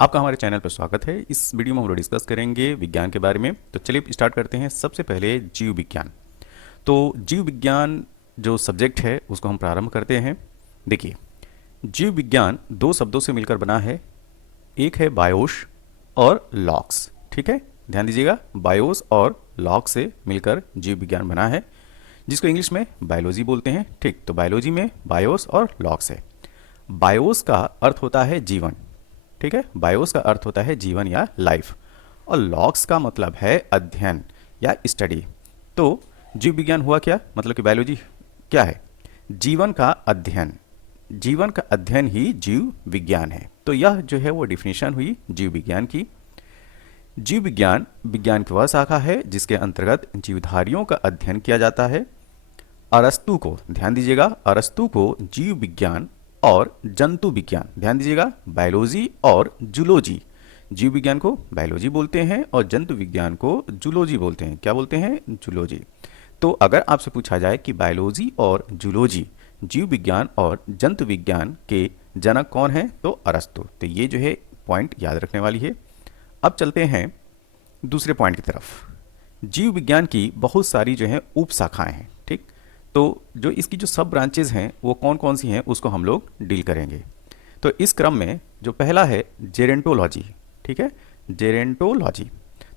आपका हमारे चैनल पर स्वागत है। इस वीडियो में हम लोग डिस्कस करेंगे विज्ञान के बारे में। तो चलिए स्टार्ट करते हैं। सबसे पहले जीव विज्ञान। तो जीव विज्ञान जो सब्जेक्ट है उसको हम प्रारंभ करते हैं। देखिए, जीव विज्ञान दो शब्दों से मिलकर बना है। एक है बायोस और लॉक्स। ठीक है, ध्यान दीजिएगा, बायोस और लॉक्स से मिलकर जीव विज्ञान बना है, जिसको इंग्लिश में बायोलॉजी बोलते हैं। ठीक, तो बायोलॉजी में बायोस और लॉक्स है। बायोस का अर्थ होता है जीवन। ठीक है, बायोस का अर्थ होता है जीवन या लाइफ, और लॉग्स का मतलब है अध्ययन या स्टडी। तो जीव विज्ञान हुआ क्या, मतलब कि बायोलॉजी क्या है? जीवन का अध्ययन। जीवन का अध्ययन ही जीव विज्ञान है। तो यह जो है वो डिफिनेशन हुई जीव विज्ञान की। जीव विज्ञान विज्ञान की वह शाखा है जिसके अंतर्गत जीवधारियों का अध्ययन किया जाता है। अरस्तु को, ध्यान दीजिएगा, अरस्तु को जीव विज्ञान और जंतु विज्ञान, ध्यान दीजिएगा, बायोलॉजी और जूलॉजी, जीव विज्ञान को बायोलॉजी बोलते हैं और जंतु विज्ञान को जूलॉजी बोलते हैं। क्या बोलते हैं? जूलॉजी। तो अगर आपसे पूछा जाए कि बायोलॉजी और जूलॉजी, जीव विज्ञान और जंतु विज्ञान के जनक कौन हैं, तो अरस्तु। तो ये जो है पॉइंट याद रखने वाली है। अब चलते हैं दूसरे पॉइंट की तरफ। जीव विज्ञान की बहुत सारी जो है उप शाखाएं हैं। ठीक, तो जो इसकी जो सब ब्रांचेज हैं वो कौन कौन सी हैं उसको हम लोग डील करेंगे। तो इस क्रम में जो पहला है जेरेंटोलॉजी। ठीक है, जेरेंटोलॉजी।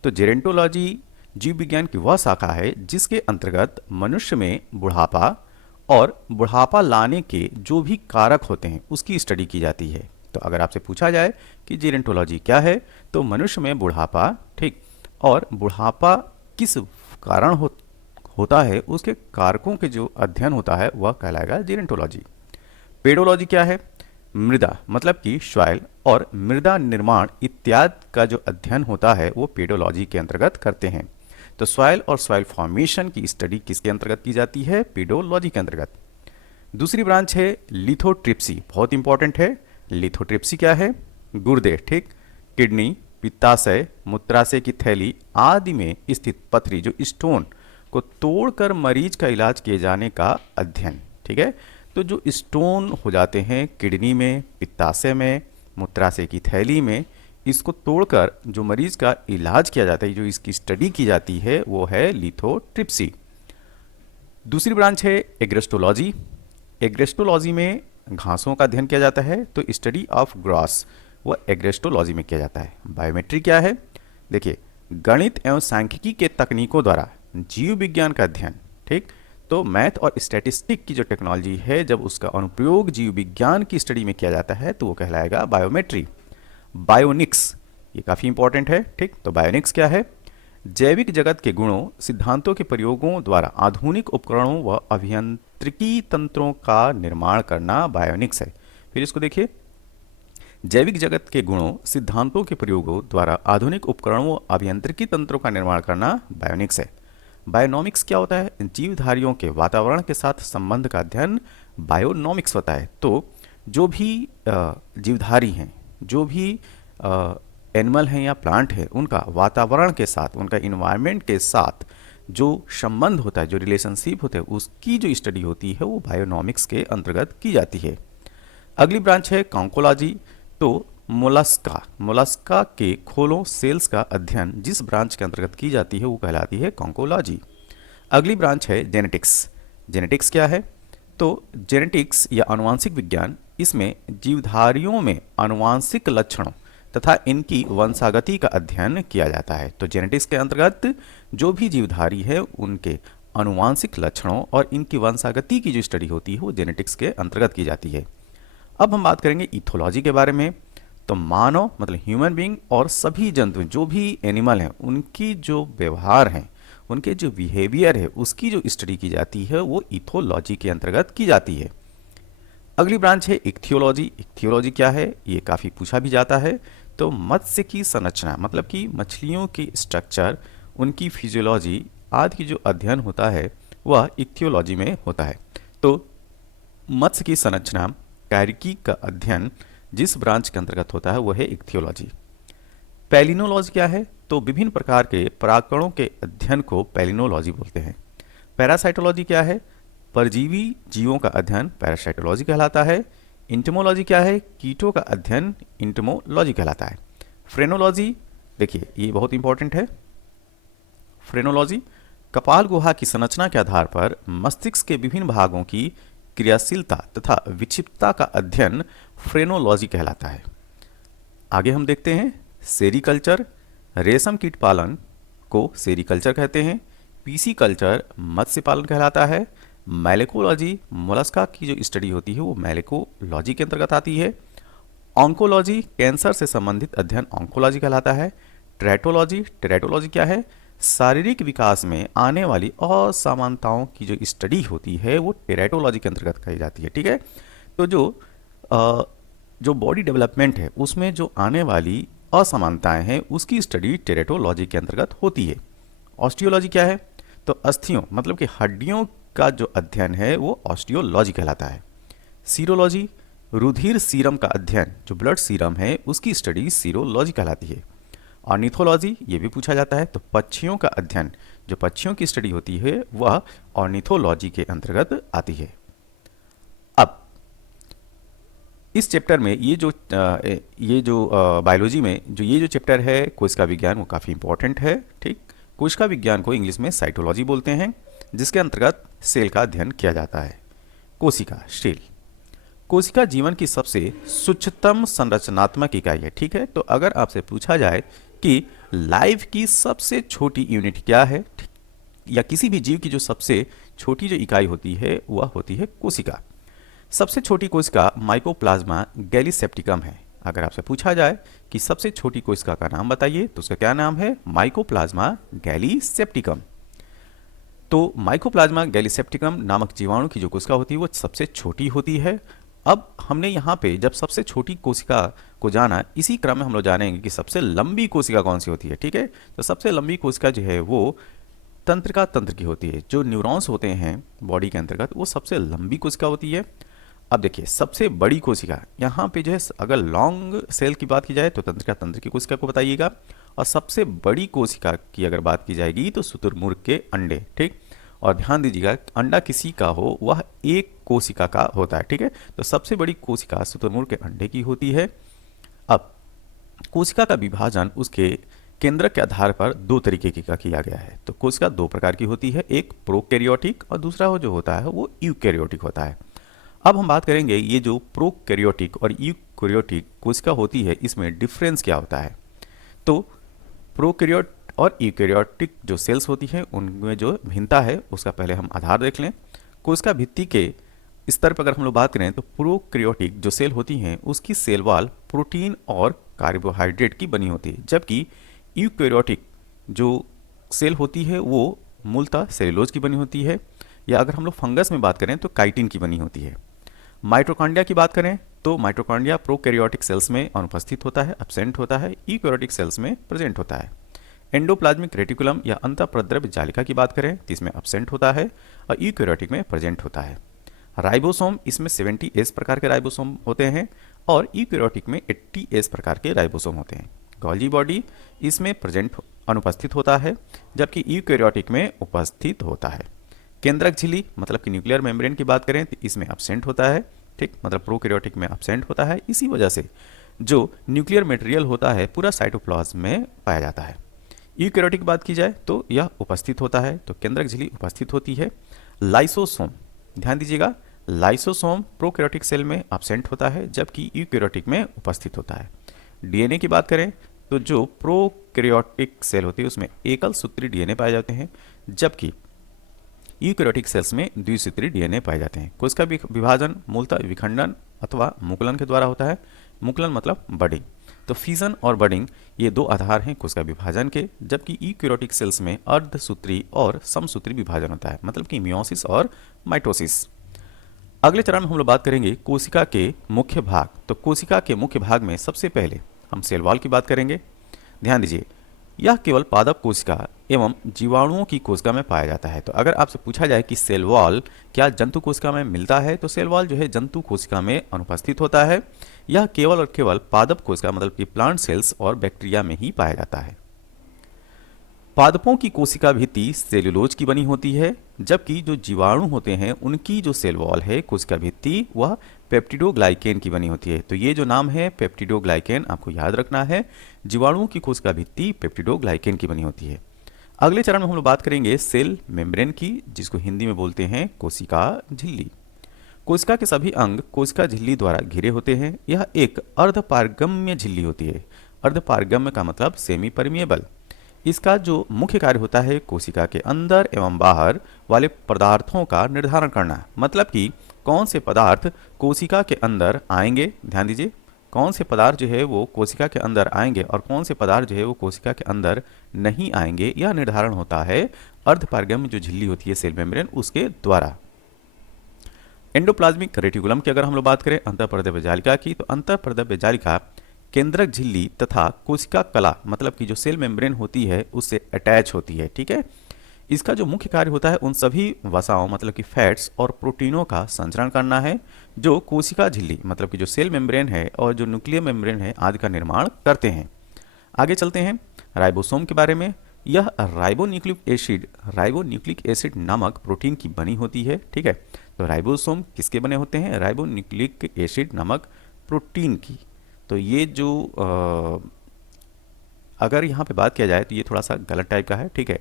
तो जेरेंटोलॉजी जीव विज्ञान की वह शाखा है जिसके अंतर्गत मनुष्य में बुढ़ापा और बुढ़ापा लाने के जो भी कारक होते हैं उसकी स्टडी की जाती है। तो अगर आपसे पूछा जाए कि जेरेंटोलॉजी क्या है, तो मनुष्य में बुढ़ापा, ठीक, और बुढ़ापा किस कारण होता है उसके कारकों के जो अध्ययन होता है वह कहलाएगा जेरेंटोलॉजी। पेडोलॉजी क्या है? मृदा, मतलब कि सॉइल और मृदा निर्माण इत्यादि का जो अध्ययन होता है वो पेडोलॉजी के अंतर्गत करते हैं। तो सॉइल और सॉइल फॉर्मेशन की स्टडी किसके अंतर्गत की जाती है? पेडोलॉजी के अंतर्गत। दूसरी ब्रांच है लिथोट्रिप्सी, बहुत इंपॉर्टेंट है। लिथोट्रिप्सी क्या है? गुर्दे, ठीक, किडनी, पित्ताशय, मूत्राशय की थैली आदि में स्थित पथरी, जो स्टोन को तोड़कर मरीज का इलाज किए जाने का अध्ययन। ठीक है, तो जो स्टोन हो जाते हैं किडनी में, पित्ताशय में, मूत्राशय की थैली में, इसको तोड़कर जो मरीज का इलाज किया जाता है, जो इसकी स्टडी की जाती है वो है लिथोट्रिप्सी। दूसरी ब्रांच है एग्रेस्टोलॉजी। एग्रेस्टोलॉजी में घासों का अध्ययन किया जाता है, तो स्टडी ऑफ ग्रास वो एग्रेस्टोलॉजी में किया जाता है। बायोमेट्री क्या है? देखिए, गणित एवं सांख्यिकी के तकनीकों द्वारा जीव विज्ञान का अध्ययन। ठीक, तो मैथ और स्टैटिस्टिक की जो टेक्नोलॉजी है जब उसका अनुप्रयोग जीव विज्ञान की स्टडी में किया जाता है तो वो कहलाएगा बायोमेट्री। बायोनिक्स, ये काफ़ी इंपॉर्टेंट है। ठीक, तो बायोनिक्स क्या है? जैविक जगत के गुणों सिद्धांतों के प्रयोगों द्वारा आधुनिक उपकरणों व अभियांत्रिकी तंत्रों का निर्माण करना बायोनिक्स है। फिर इसको देखिए, जैविक जगत के गुणों सिद्धांतों के प्रयोगों द्वारा आधुनिक उपकरणों व अभियांत्रिकी तंत्रों का निर्माण करना बायोनिक्स है। बायोनॉमिक्स क्या होता है? जीवधारियों के वातावरण के साथ संबंध का अध्ययन बायोनॉमिक्स होता है। तो जो भी जीवधारी हैं, जो भी एनिमल हैं या प्लांट है, उनका वातावरण के साथ, उनका इन्वायरमेंट के साथ जो संबंध होता है, जो रिलेशनशिप होता है, उसकी जो स्टडी होती है वो बायोनॉमिक्स के अंतर्गत की जाती है। अगली ब्रांच है कॉन्कोलॉजी। तो मोलस्का, मोलस्का के खोलों, सेल्स का अध्ययन जिस ब्रांच के अंतर्गत की जाती है वो कहलाती है कॉन्कोलॉजी। अगली ब्रांच है जेनेटिक्स। जेनेटिक्स क्या है? तो जेनेटिक्स या आनुवांशिक विज्ञान, इसमें जीवधारियों में आनुवांशिक लक्षणों तथा इनकी वंशागति का अध्ययन किया जाता है। तो जेनेटिक्स के अंतर्गत जो भी जीवधारी है उनके आनुवांशिक लक्षणों और इनकी वंशागति की जो स्टडी होती है वो जेनेटिक्स के अंतर्गत की जाती है। अब हम बात करेंगे इथोलॉजी के बारे में। तो मानव, मतलब ह्यूमन बीइंग, और सभी जंतु, जो भी एनिमल हैं, उनकी जो व्यवहार हैं, उनके जो बिहेवियर है, उसकी जो स्टडी की जाती है वो इथोलॉजी के अंतर्गत की जाती है। अगली ब्रांच है इक्थियोलॉजी। इक्थियोलॉजी क्या है? ये काफ़ी पूछा भी जाता है। तो मत्स्य की संरचना, मतलब कि मछलियों की स्ट्रक्चर, उनकी फिजियोलॉजी आदि की जो अध्ययन होता है वह इक्थियोलॉजी में होता है। तो मत्स्य की संरचना, कैरिकी का अध्ययन जिस ब्रांच के अंतर्गत होता है वह है इक्थियोलॉजी। पैलिनोलॉजी क्या है? तो विभिन्न प्रकार के परागकणों के अध्ययन को पैलिनोलॉजी बोलते हैं। पैरासाइटोलॉजी क्या है? परजीवी जीवों का अध्ययन पैरासाइटोलॉजी कहलाता है। इंटमोलॉजी क्या है? कीटों का अध्ययन इंटमोलॉजी कहलाता है। फ्रेनोलॉजी, देखिए ये बहुत इंपॉर्टेंट है। फ्रेनोलॉजी कपाल गुहा की संरचना के आधार पर मस्तिष्क के विभिन्न भागों की क्रियाशीलता तथा विक्षिप्तता का अध्ययन फ्रेनोलॉजी कहलाता है। आगे हम देखते हैं सेरीकल्चर, रेशम कीट पालन को सेरीकल्चर कहते हैं। पीसी कल्चर मत्स्य पालन कहलाता है। मैलेकोलॉजी मोलस्का की जो स्टडी होती है वो मैलेकोलॉजी के अंतर्गत आती है। ऑन्कोलॉजी कैंसर से संबंधित अध्ययन ऑन्कोलॉजी कहलाता है। टेरेटोलॉजी क्या है? शारीरिक विकास में आने वाली असामान्यताओं की जो स्टडी होती है वो टेरेटोलॉजी के अंतर्गत कही जाती है। ठीक है, तो जो बॉडी डेवलपमेंट है उसमें जो आने वाली असमानताएं हैं उसकी स्टडी टेरेटोलॉजी के अंतर्गत होती है। ऑस्टियोलॉजी क्या है? तो अस्थियों मतलब कि हड्डियों का जो अध्ययन है वो ऑस्टियोलॉजी कहलाता है। सीरोलॉजी रुधिर सीरम का अध्ययन, जो ब्लड सीरम है उसकी स्टडी सीरोलॉजी कहलाती है। ऑर्निथोलॉजी ये भी पूछा जाता है, तो पक्षियों का अध्ययन, जो पक्षियों की स्टडी होती है वह ऑर्निथोलॉजी के अंतर्गत आती है। अब इस चैप्टर में ये जो बायोलॉजी में जो ये जो चैप्टर है कोशिका विज्ञान वो काफ़ी इंपॉर्टेंट है। ठीक, कोशिका विज्ञान को इंग्लिश में साइटोलॉजी बोलते हैं, जिसके अंतर्गत सेल का अध्ययन किया जाता है। कोशिका सेल, कोशिका जीवन की सबसे सूक्ष्मतम संरचनात्मक इकाई है। ठीक है, तो अगर आपसे पूछा जाए कि लाइफ की सबसे छोटी यूनिट क्या है, या किसी भी जीव की जो सबसे छोटी जो इकाई होती है वह होती है कोशिका। सबसे छोटी कोशिका माइकोप्लाज्मा गैलीसेप्टिकम है। अगर आपसे पूछा जाए कि सबसे छोटी कोशिका का नाम बताइए तो उसका क्या नाम है? Mycoplasma gallisepticum. तो माइकोप्लाज्मा गैलीसेप्टिकम नामक जीवाणु की जो कोशिका होती है वो सबसे छोटी होती है। अब हमने यहाँ पे जब सबसे छोटी कोशिका को जाना, इसी क्रम में हम लोग जानेंगे कि सबसे लंबी कोशिका कौन सी होती है। ठीक है, तो सबसे लंबी कोशिका जो है वो तंत्रिका तंत्र की होती है। जो न्यूरॉन्स होते हैं बॉडी के अंतर्गत वो सबसे लंबी कोशिका होती है। अब देखिए सबसे बड़ी कोशिका यहाँ पे जो है, अगर लॉन्ग सेल की बात की जाए तो तंत्रिका तंत्र की कोशिका को बताइएगा, और सबसे बड़ी कोशिका की अगर बात की जाएगी तो शुतुरमुर्ग के अंडे। ठीक, और ध्यान दीजिएगा अंडा किसी का हो वह एक कोशिका का होता है। ठीक है, तो सबसे बड़ी कोशिका शुतुरमुर्ग के अंडे की होती है। अब कोशिका का विभाजन उसके केंद्रक के आधार पर दो तरीके का किया गया है। तो कोशिका दो प्रकार की होती है, एक प्रोकैरियोटिक और दूसरा जो होता है वो यूकैरियोटिक होता है। अब हम बात करेंगे ये जो प्रोकैरियोटिक और यूकैरियोटिक कोशिका होती है इसमें डिफरेंस क्या होता है। तो प्रोकैरियोट और यूकैरियोटिक जो सेल्स होती हैं उनमें जो भिन्नता है उसका पहले हम आधार देख लें। कोशिका भित्ति के स्तर पर अगर हम लोग बात करें तो प्रोकैरियोटिक जो सेल होती हैं उसकी सेल वॉल प्रोटीन और कार्बोहाइड्रेट की बनी होती है, जबकि यूकैरियोटिक जो सेल होती है वो मूलतः सेलुलोज की बनी होती है, या अगर हम लोग फंगस में बात करें तो काइटिन की बनी होती है। माइटोकॉन्ड्रिया की बात करें तो माइटोकॉन्ड्रिया प्रोकैरियोटिक सेल्स में अनुपस्थित होता है, एब्सेंट होता है, यूकैरियोटिक सेल्स में प्रेजेंट होता है। एंडोप्लाज्मिक रेटिकुलम या अंतःप्रद्रव्य जालिका की बात करें तो इसमें एब्सेंट होता है और यूकैरियोटिक में प्रेजेंट होता है। राइबोसोम, इसमें 70S प्रकार के राइबोसोम होते हैं और यूकैरियोटिक में 80S प्रकार के राइबोसोम होते हैं। गॉल्जी बॉडी इसमें प्रेजेंट अनुपस्थित होता है, जबकि यूकैरियोटिक में उपस्थित होता है। केंद्रक झिल्ली मतलब कि न्यूक्लियर मेम्ब्रेन की बात करें तो इसमें एब्सेंट होता है। ठीक, मतलब प्रोकैरियोटिक में एब्सेंट होता है। इसी वजह से जो न्यूक्लियर मटेरियल होता है पूरा साइटोप्लाज्म में पाया जाता है। यूकैरियोटिक की बात की जाए तो यह उपस्थित होता है, तो केंद्रक झिल्ली उपस्थित होती है। लाइसोसोम, ध्यान दीजिएगा, लाइसोसोम प्रोकैरियोटिक सेल में एब्सेंट होता है जबकि यूकैरियोटिक में उपस्थित होता है। डीएनए की बात करें तो जो प्रोकैरियोटिक सेल होती है उसमें एकल सूत्री डीएनए पाए जाते हैं, जबकि यूकैरियोटिक सेल्स में द्विसूत्री डीएनए पाए जाते हैं। कोशिका विभाजन मूलतः विखंडन अथवा मुकुलन के द्वारा होता है। मुकुलन मतलब बडिंग, तो फिजन और बडिंग ये दो आधार हैं कोशिका विभाजन के, जबकि यूकैरियोटिक सेल्स में अर्धसूत्री और समसूत्री विभाजन होता है, मतलब कि मियोसिस और माइटोसिस। अगले चरण में हम लोग बात करेंगे कोशिका के मुख्य भाग। तो कोशिका के मुख्य भाग में सबसे पहले हम सेल वॉल की बात करेंगे। ध्यान दीजिए, यह केवल पादप कोशिका एवं जीवाणुओं की कोशिका में पाया जाता है। तो अगर आपसे पूछा जाए कि सेल वॉल क्या जंतु कोशिका में मिलता है, तो सेल वॉल जो है जंतु कोशिका में अनुपस्थित होता है। यह केवल और केवल पादप कोशिका मतलब कि प्लांट सेल्स और बैक्टीरिया में ही पाया जाता है। पादपों की कोशिका भित्ति सेल्यूलोज की बनी होती है, जबकि जो जीवाणु होते हैं उनकी जो सेल वॉल है, कोशिका भित्ति, वह पेप्टिडोग्लाइकेन की बनी होती है। तो ये जो नाम है पेप्टिडोग्लाइकेन आपको याद रखना है। जीवाणुओं की कोशिका भित्ति पेप्टिडोग्लाइकेन की बनी होती है। अगले चरण में हम लोग बात करेंगे सेल मेम्ब्रेन की, जिसको हिंदी में बोलते हैं कोशिका झिल्ली। कोशिका के सभी अंग कोशिका झिल्ली द्वारा घिरे होते हैं। यह एक अर्धपारगम्य झिल्ली होती है। अर्धपारगम्य का मतलब सेमी परमिएबल। इसका जो मुख्य कार्य होता है कोशिका के अंदर एवं बाहर वाले पदार्थों का निर्धारण करना, मतलब कि कौन से पदार्थ कोशिका के अंदर आएंगे, ध्यान दीजिए, कौन से पदार्थ जो है वो कोशिका के अंदर आएंगे और कौन से पदार्थ जो है वो कोशिका के अंदर नहीं आएंगे, यह निर्धारण होता है अर्धपारगम्य जो झिल्ली होती है सेल मेम्ब्रेन उसके द्वारा। एंडोप्लाज्मिक रेटिकुलम की अगर हम लोग बात करें अंतःपरदव्य जालिका की, तो अंतःपरदव्य जालिका केंद्रक झिल्ली तथा कोशिका कला मतलब कि जो सेल मेम्ब्रेन होती है उससे अटैच होती है। ठीक है, इसका जो मुख्य कार्य होता है उन सभी वसाओं मतलब कि फैट्स और प्रोटीनों का संचरण करना है, जो कोशिका झिल्ली मतलब कि जो सेल मेम्ब्रेन है और जो न्यूक्लियर मेम्ब्रेन है आदि का निर्माण करते हैं। आगे चलते हैं राइबोसोम के बारे में। यह राइबोन्यूक्लिक एसिड नामक प्रोटीन की बनी होती है। ठीक है, तो राइबोसोम किसके बने होते हैं? राइबोन्यूक्लिक एसिड नामक प्रोटीन की। तो ये जो अगर यहाँ पे बात किया जाए तो ये थोड़ा सा गलत टाइप का है। ठीक है,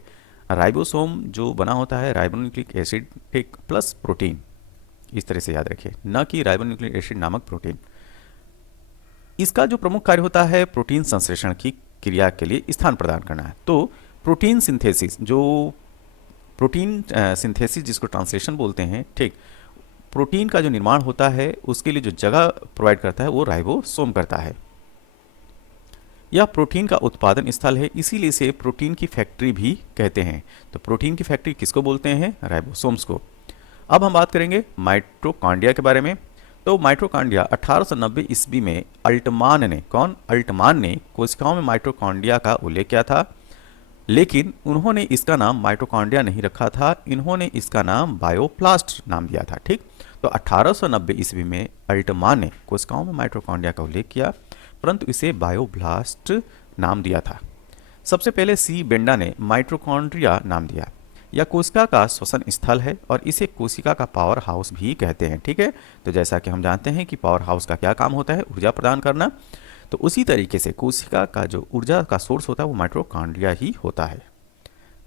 राइबोसोम जो बना होता है राइबोन्यूक्लिक एसिड ठीक प्लस प्रोटीन, इस तरह से याद रखिए, न कि राइबोन्यूक्लिक एसिड नामक प्रोटीन। इसका जो प्रमुख कार्य होता है प्रोटीन संश्लेषण की क्रिया के लिए स्थान प्रदान करना है। तो प्रोटीन सिंथेसिस, जो प्रोटीन सिंथेसिस जिसको ट्रांसलेशन बोलते हैं, ठीक, प्रोटीन का जो निर्माण होता है उसके लिए जो जगह प्रोवाइड करता है वो राइबोसोम करता है। यह प्रोटीन का उत्पादन स्थल है, इसीलिए इसे प्रोटीन की फैक्ट्री भी कहते हैं। तो प्रोटीन की फैक्ट्री किसको बोलते हैं? राइबोसोम्स को। अब हम बात करेंगे माइटोकॉन्ड्रिया के बारे में। तो माइटोकॉन्ड्रिया 1890 ईस्वी में अल्टमान ने कोशिकाओं में माइटोकॉन्ड्रिया का उल्लेख किया था, लेकिन उन्होंने इसका नाम माइटोकॉन्ड्रिया नहीं रखा था, इन्होंने इसका नाम बायोप्लास्ट नाम दिया था। ठीक, तो 1890 ईस्वी में अल्टमान ने कोशिकाओं में माइटोकॉन्ड्रिया का उल्लेख किया, परंतु इसे बायोब्लास्ट नाम दिया था। सबसे पहले सी बेंडा ने माइटोकॉन्ड्रिया नाम दिया। यह कोशिका का श्वसन स्थल है और इसे कोशिका का पावर हाउस भी कहते हैं। ठीक है, तो जैसा कि हम जानते हैं कि पावर हाउस का क्या काम होता है? ऊर्जा प्रदान करना। तो उसी तरीके से कोशिका का जो ऊर्जा का सोर्स होता है वो माइटोकॉन्ड्रिया ही होता है।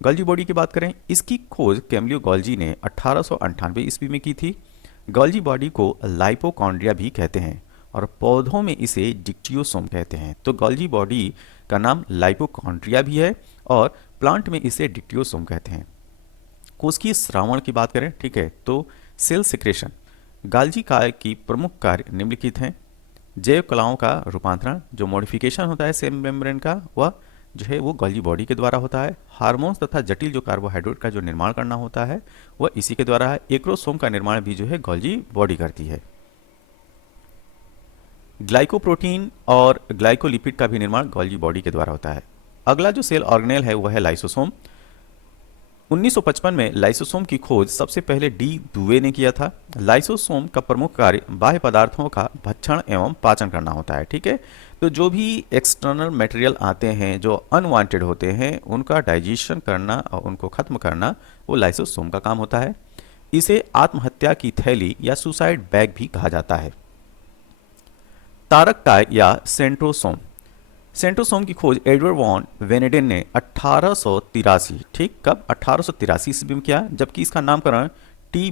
गोल्जी बॉडी की बात करें, इसकी खोज कैमिलो गोल्जी ने 1898 ईस्वी में की थी। गोल्जी बॉडी को लाइपोकॉन्ड्रिया भी कहते हैं और पौधों में इसे डिक्टियोसोम कहते हैं। तो गोल्जी बॉडी का नाम लाइपोकॉन्ड्रिया भी है और प्लांट में इसे डिक्टियोसोम कहते हैं। कोशिकीय श्रावण की बात करें, ठीक है, तो सेल सिक्रेशन। गोल्जी काय की प्रमुख कार्य निम्नलिखित हैं। जैव कलाओं का रूपांतरण, जो मॉडिफिकेशन होता है सेल मेम्ब्रेन का, वह जो है वो गोल्जी बॉडी के द्वारा होता है। हार्मोन्स तथा जटिल जो कार्बोहाइड्रेट का जो निर्माण करना होता है वह इसी के द्वारा है। एक्रोसोम का निर्माण भी जो है गोल्जी बॉडी करती है। ग्लाइकोप्रोटीन और ग्लाइकोलिपिड का भी निर्माण गोल्जी बॉडी के द्वारा होता है। अगला जो सेल ऑर्गेनेल है वह है लाइसोसोम। 1955 में लाइसोसोम की खोज सबसे पहले डी दुवे ने किया था। लाइसोसोम का प्रमुख कार्य बाह्य पदार्थों का भक्षण एवं पाचन करना होता है। ठीक है, तो जो भी एक्सटर्नल मटेरियल आते हैं जो अनवांटेड होते हैं उनका डाइजेशन करना और उनको खत्म करना वो लाइसोसोम का काम होता है। इसे आत्महत्या की थैली या सुसाइड बैग भी कहा जाता है। तारककाय या सेंट्रोसोम। सेंट्रोसोम की खोज एडवर्ड वॉन वेनेडेन ने 1883, ठीक, कब? 1883 ईस्वी में किया, जबकि इसका नामकरण टी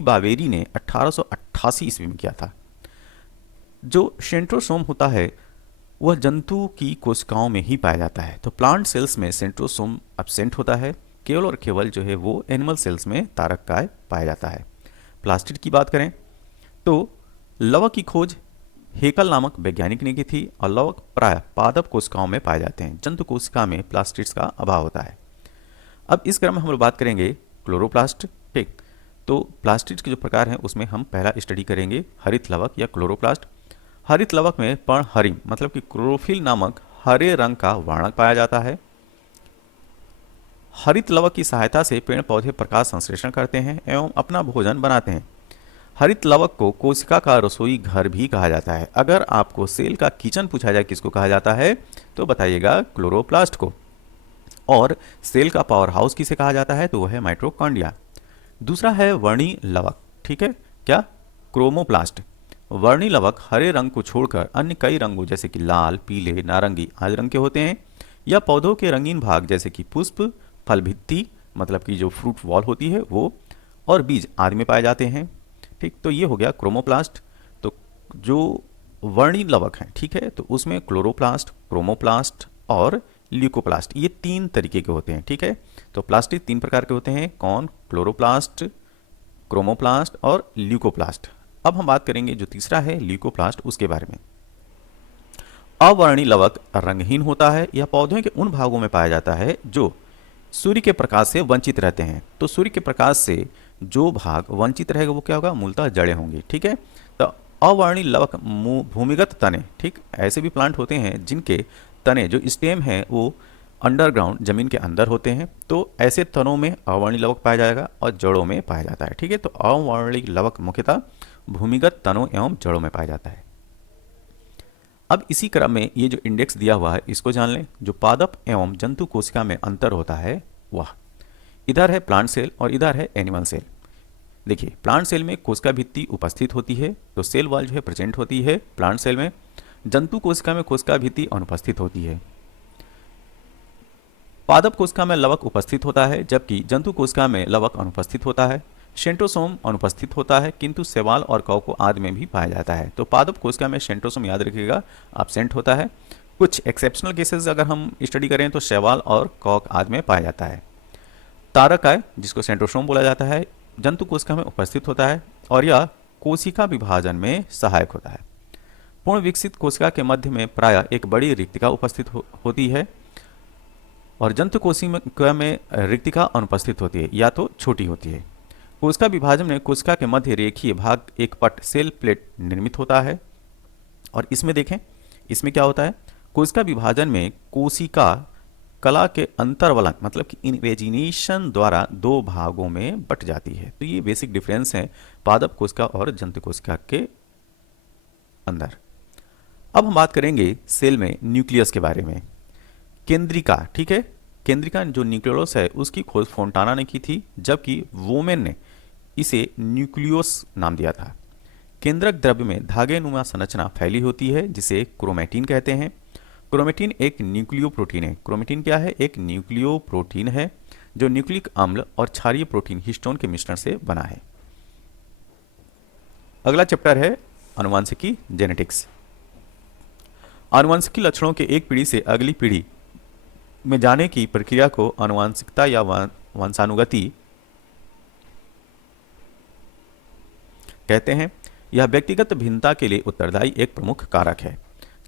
बावेरी ने 1888 ईस्वी में किया था। जो सेंट्रोसोम होता है वह जंतु की कोशिकाओं में ही पाया जाता है। तो प्लांट सेल्स में सेंट्रोसोम एब्सेंट होता है, केवल और केवल जो है वो एनिमल सेल्स में तारककाय पाया जाता है। प्लास्टिड की बात करें तो लवक की खोज हेकल नामक वैज्ञानिक ने की थी और लवक प्राय पादप कोशिकाओं में पाए जाते हैं। जंतु कोशिका में प्लास्टिड्स का अभाव होता है। अब इस क्रम में हम लोग बात करेंगे क्लोरोप्लास्ट। ठीक, तो प्लास्टिड्स के जो प्रकार हैं उसमें हम पहला स्टडी करेंगे हरित लवक या क्लोरोप्लास्ट। हरित लवक में पर्णहरिम मतलब कि क्लोरोफिल नामक हरे रंग का वर्णक पाया जाता है। हरित लवक की सहायता से पेड़ पौधे प्रकाश संश्लेषण करते हैं एवं अपना भोजन बनाते हैं। हरित लवक को कोशिका का रसोई घर भी कहा जाता है। अगर आपको सेल का किचन पूछा जाए किसको कहा जाता है तो बताइएगा क्लोरोप्लास्ट को। और सेल का पावर हाउस किसे कहा जाता है, तो वह है माइटोकॉन्ड्रिया। दूसरा है वर्णी लवक, ठीक है, क्या, क्रोमोप्लास्ट। वर्णी लवक हरे रंग को छोड़कर अन्य कई रंगों जैसे कि लाल, पीले, नारंगी आदि रंग के होते हैं, या पौधों के रंगीन भाग जैसे कि पुष्प, फल भित्ति मतलब कि जो फ्रूट वॉल होती है वो, और बीज आदि में पाए जाते हैं। ठीक, तो ये हो गया क्रोमोप्लास्ट। तो जो वर्णी लवक हैं, ठीक है, तो उसमें क्लोरोप्लास्ट, क्रोमोप्लास्ट और ल्यूकोप्लास्ट, ये तीन तरीके के होते हैं। ठीक है, तो प्लास्टिक तीन प्रकार के होते हैं, कौन, क्लोरोप्लास्ट, क्रोमोप्लास्ट और ल्यूकोप्लास्ट। अब हम बात करेंगे जो तीसरा है ल्यूकोप्लास्ट, उसके बारे में। अवर्णी लवक रंगहीन होता है या पौधों के उन भागों में पाया जाता है जो सूर्य के प्रकाश से वंचित रहते हैं। तो सूर्य के प्रकाश से जो भाग वंचित रहेगा वो क्या होगा, मूलतः जड़ें होंगी। ठीक है, तो अवर्णी लवक भूमिगत तने, ठीक, ऐसे भी प्लांट होते हैं जिनके तने जो स्टेम है वो अंडरग्राउंड जमीन के अंदर होते हैं, तो ऐसे तनों में अवर्णी लवक पाया जाएगा और जड़ों में पाया जाता है। ठीक है, तो अवर्णी लवक मुख्यतः भूमिगत तनों एवं जड़ों में पाया जाता है। अब इसी क्रम में ये जो इंडेक्स दिया हुआ है इसको जान लें। जो पादप एवं जंतु कोशिका में अंतर होता है वह, इधर है प्लांट सेल और इधर है एनिमल सेल। देखिए, प्लांट सेल में कोशिका भित्ति उपस्थित होती है, तो सेल वॉल जो है प्रेजेंट होती है प्लांट सेल में। जंतु कोशिका में कोशिका भित्ति अनुपस्थित होती है। पादप कोशिका में लवक उपस्थित होता है जबकि जंतु कोशिका में लवक अनुपस्थित होता है। सेंट्रोसोम अनुपस्थित होता है किंतु शैवाल और कवक आदि में भी पाया जाता है। तो पादप कोशिका में सेंट्रोसोम याद रखिएगा एब्सेंट होता है। कुछ एक्सेप्शनल केसेस अगर हम स्टडी करें तो शैवाल और कवक आदि में पाया जाता है। तारकाय जिसको सेंट्रोसोम बोला जाता है जंतु कोशिका में उपस्थित होता है और यह कोशिका विभाजन में सहायक होता है। पूर्ण विकसित कोशिका के मध्य में प्रायः एक बड़ी रिक्तिका उपस्थित होती है और जंतु कोशिका में रिक्तिका अनुपस्थित होती है या तो छोटी होती है। कोशिका विभाजन में कोशिका के मध्य रेखीय भाग एक पट सेल प्लेट निर्मित होता है और इसमें देखें, इसमें क्या होता है, कोशिका विभाजन में कोशिका कला के अंतर्वलन मतलब कि इन्वेजिनेशन द्वारा दो भागों में बट जाती है। तो ये बेसिक डिफरेंस है पादप कोशिका और जंतु कोशिका के अंदर। अब हम बात करेंगे सेल में न्यूक्लियस के बारे में। केंद्रिका, ठीक है, केंद्रिका जो न्यूक्लियोलस है उसकी खोज फोंटाना ने की थी जबकि वोमेन ने इसे न्यूक्लियोस नाम दिया था। केंद्रक द्रव्य में धागे नुमा संरचना फैली होती है जिसे क्रोमेटिन कहते हैं। क्रोमेटिन एक न्यूक्लियो प्रोटीन है। क्रोमेटिन क्या है, एक न्यूक्लियो प्रोटीन है जो न्यूक्लिक अम्ल और क्षारीय प्रोटीन हिस्टोन के मिश्रण से बना है। अगला चैप्टर है आनुवंशिकी, जेनेटिक्स। आनुवंशिकी लक्षणों के एक पीढ़ी से अगली पीढ़ी में जाने की प्रक्रिया को आनुवंशिकता या वंशानुगति कहते हैं। यह व्यक्तिगत भिन्नता के लिए उत्तरदायी एक प्रमुख कारक है।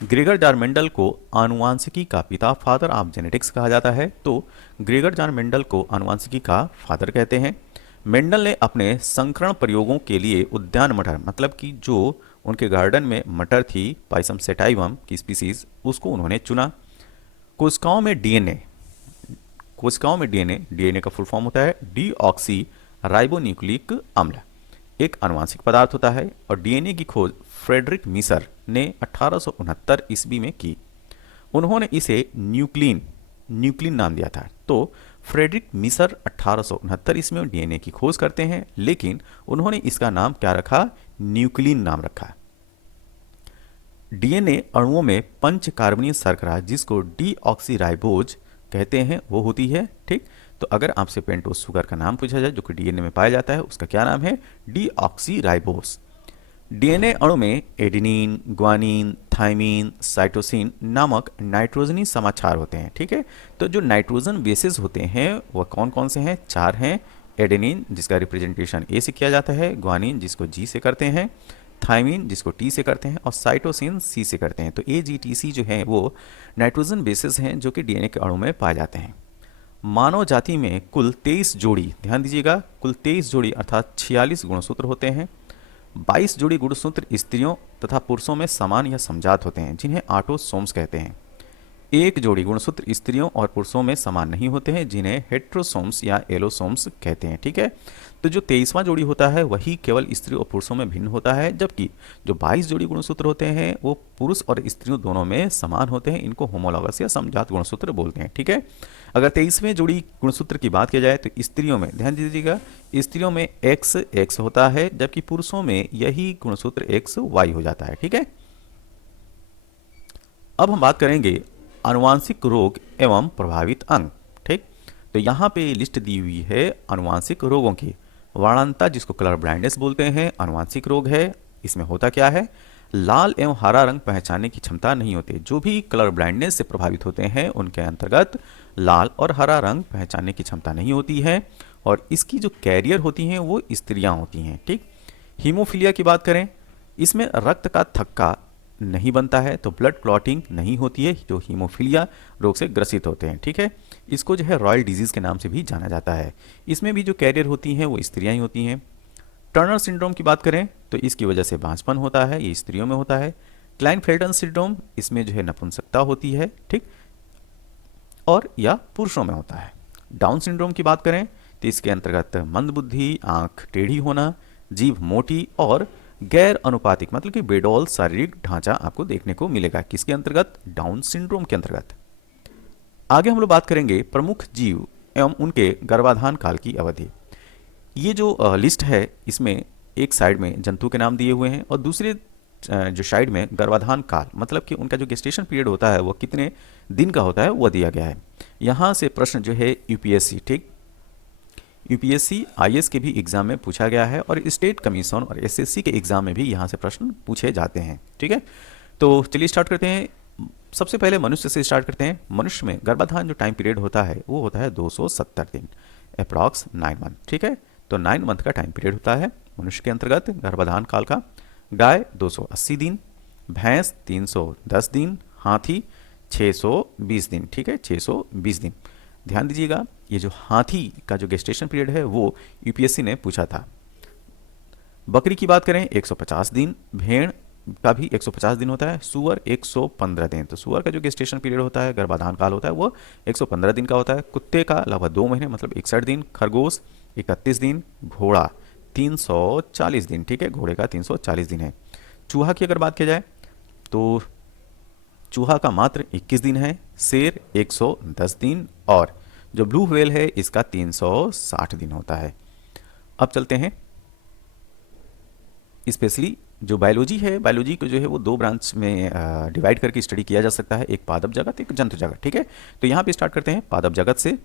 ग्रेगर जार मेंडल को आनुवंशिकी का पिता, फादर ऑफ जेनेटिक्स कहा जाता है। तो ग्रेगर जार मेंडल को आनुवंशिकी का फादर कहते हैं। मेंडल ने अपने संकरण प्रयोगों के लिए उद्यान मटर मतलब कि जो उनके गार्डन में मटर थी पाइसम सेटाइवम की स्पीसीज, उसको उन्होंने चुना। कोशिकाओं में डीएनए, डीएनए का फुल फॉर्म होता है डीऑक्सी राइबोन्यूक्लिक अम्ल, एक आनुवंशिक पदार्थ होता है और डीएनए की खोज फ्रेडरिक मीसर ने 1869 ईस्वी में की। उन्होंने इसे न्यूक्लिन नाम दिया था। तो फ्रेडरिक मीसर 1869 ईस्वी में डीएनए की खोज करते हैं लेकिन उन्होंने इसका नाम क्या रखा, न्यूक्लिन नाम रखा। डीएनए अणुओं में पंच कार्बनिक शर्करा जिसको डीऑक्सीराइबोज कहते हैं वो होती है। ठीक, तो अगर आपसे पेंटोज शुगर का नाम पूछा जाए जो कि डीएनए में पाया जाता है उसका क्या नाम है, डीऑक्सीराइबोस। डीएनए अणु में एडेनिन, ग्वानिन, थाइमिन, साइटोसिन नामक नाइट्रोजनी समाचार होते हैं। ठीक है, तो जो नाइट्रोजन बेसेस होते हैं वह कौन कौन से हैं, चार हैं। एडेनिन जिसका रिप्रेजेंटेशन ए से किया जाता है, ग्वानिन जिसको जी से करते हैं, थाइमिन जिसको टी से करते हैं और साइटोसिन सी से करते हैं। तो AGTC जो है वो नाइट्रोजन बेसिस हैं जो कि डीएनए के अणु में पाए जाते हैं। मानव जाति में कुल 23 जोड़ी, ध्यान दीजिएगा, कुल 23 जोड़ी अर्थात 46 गुणसूत्र होते हैं। 22 जोड़ी गुणसूत्र स्त्रियों तथा पुरुषों में समान या समजात होते हैं जिन्हें ऑटोसोम्स कहते हैं। एक जोड़ी गुणसूत्र स्त्रियों और पुरुषों में समान नहीं होते हैं, जिन्हें हेट्रोसोम्स या एलोसोम्स कहते हैं। ठीक है, तो जो 23वां जोड़ी होता है वही केवल स्त्री और पुरुषों में भिन्न होता है, जबकि जो 22 जोड़ी गुणसूत्र होते हैं वो पुरुष और स्त्रियों दोनों में समान होते हैं। इनको होमोलॉगस या समजात गुणसूत्र बोलते हैं। ठीक है, अगर 23वें जोड़ी गुणसूत्र की बात की जाए तो स्त्रियों में, ध्यान दीजिएगा, स्त्रियों में एक्स एक्स होता है, जबकि पुरुषों में यही गुणसूत्र एक्स वाई हो जाता है। ठीक है, अब हम बात करेंगे आनुवांशिक रोग एवं प्रभावित अंग। ठीक, तो यहाँ पे लिस्ट दी हुई है आनुवांशिक रोगों की। वर्णांता, जिसको कलर ब्लाइंडनेस बोलते हैं, आनुवांशिक रोग है। इसमें होता क्या है, लाल एवं हरा रंग पहचानने की क्षमता नहीं होती। जो भी कलर ब्लाइंडनेस से प्रभावित होते हैं उनके अंतर्गत लाल और हरा रंग पहचानने की क्षमता नहीं होती है, और इसकी जो कैरियर होती हैं वो स्त्रियां होती हैं। ठीक, हीमोफीलिया की बात करें, इसमें रक्त का थक्का नहीं बनता है, तो ब्लड क्लॉटिंग नहीं होती है, जो हीमोफीलिया रोग से ग्रसित होते हैं। ठीक है, इसको जो है रॉयल डिजीज के नाम से भी जाना जाता है। इसमें भी जो कैरियर होती हैं वो स्त्रियां ही होती हैं। टर्नर सिंड्रोम की बात करें तो इसकी वजह से बांझपन होता है, ये स्त्रियों में होता है। क्लाइनफेल्टन सिंड्रोम, इसमें जो है नपुंसकता होती है। ठीक, और या पुरुषों में होता है। डाउन सिंड्रोम की बात करें तो इसके अंतर्गत मंदबुद्धि, आंख टेढ़ी होना, जीभ मोटी और गैर अनुपातिक मतलब कि बेडौल शारीरिक ढांचा आपको देखने को मिलेगा। किसके अंतर्गत, डाउन सिंड्रोम के अंतर्गत। आगे हम लोग बात करेंगे प्रमुख जीव एवं उनके गर्भाधान काल की अवधि। ये जो लिस्ट है इसमें एक साइड में जंतु के नाम दिए हुए हैं और दूसरे जो साइड में गर्भाधान काल मतलब कि उनका जो गेस्टेशन पीरियड होता है वो कितने दिन का होता है वो दिया गया है। यहाँ से प्रश्न जो है यूपीएससी, ठीक, यूपीएससी आईएएस के भी एग्जाम में पूछा गया है और स्टेट कमीशन और एसएससी के एग्जाम में भी यहाँ से प्रश्न पूछे जाते हैं। ठीक है, तो चलिए स्टार्ट करते हैं। सबसे पहले मनुष्य से स्टार्ट करते हैं। मनुष्य में गर्भाधान जो टाइम पीरियड होता है वो होता है 270 दिन, अप्रॉक्स 9 मंथ। ठीक है, तो 9 मंथ का टाइम पीरियड होता है मनुष्य के अंतर्गत गर्भाधान काल का। गाय 280 दिन, भैंस 310 दिन, हाथी 620 दिन। ठीक है, 620 दिन। ध्यान दीजिएगा, ये जो हाथी का जो गेस्टेशन पीरियड है वो यूपीएससी ने पूछा था। बकरी की बात करें 150 दिन, भेड़ का भी 150 दिन होता है, सुअर 115 दिन। तो सुअर का जो गेस्टेशन पीरियड होता है, गर्भाधान काल होता है, वो 115 दिन का होता है। कुत्ते का लगभग 2 महीने मतलब 61 दिन, खरगोश 31 दिन, घोड़ा 340 दिन। ठीक है, घोड़े का 340 दिन है। चूहा की अगर बात की जाए तो चूहा का मात्र 21 दिन है, शेर 110 दिन और जो ब्लू व्हेल है इसका 360 दिन होता है। अब चलते हैं स्पेशली जो बायोलॉजी है, बायोलॉजी को जो है वो 2 ब्रांच में डिवाइड करके स्टडी किया जा सकता है, एक पादप जगत, एक जंतु जगत। ठीक है, तो यहाँ पे स्टार्ट करते हैं पादप जगत से।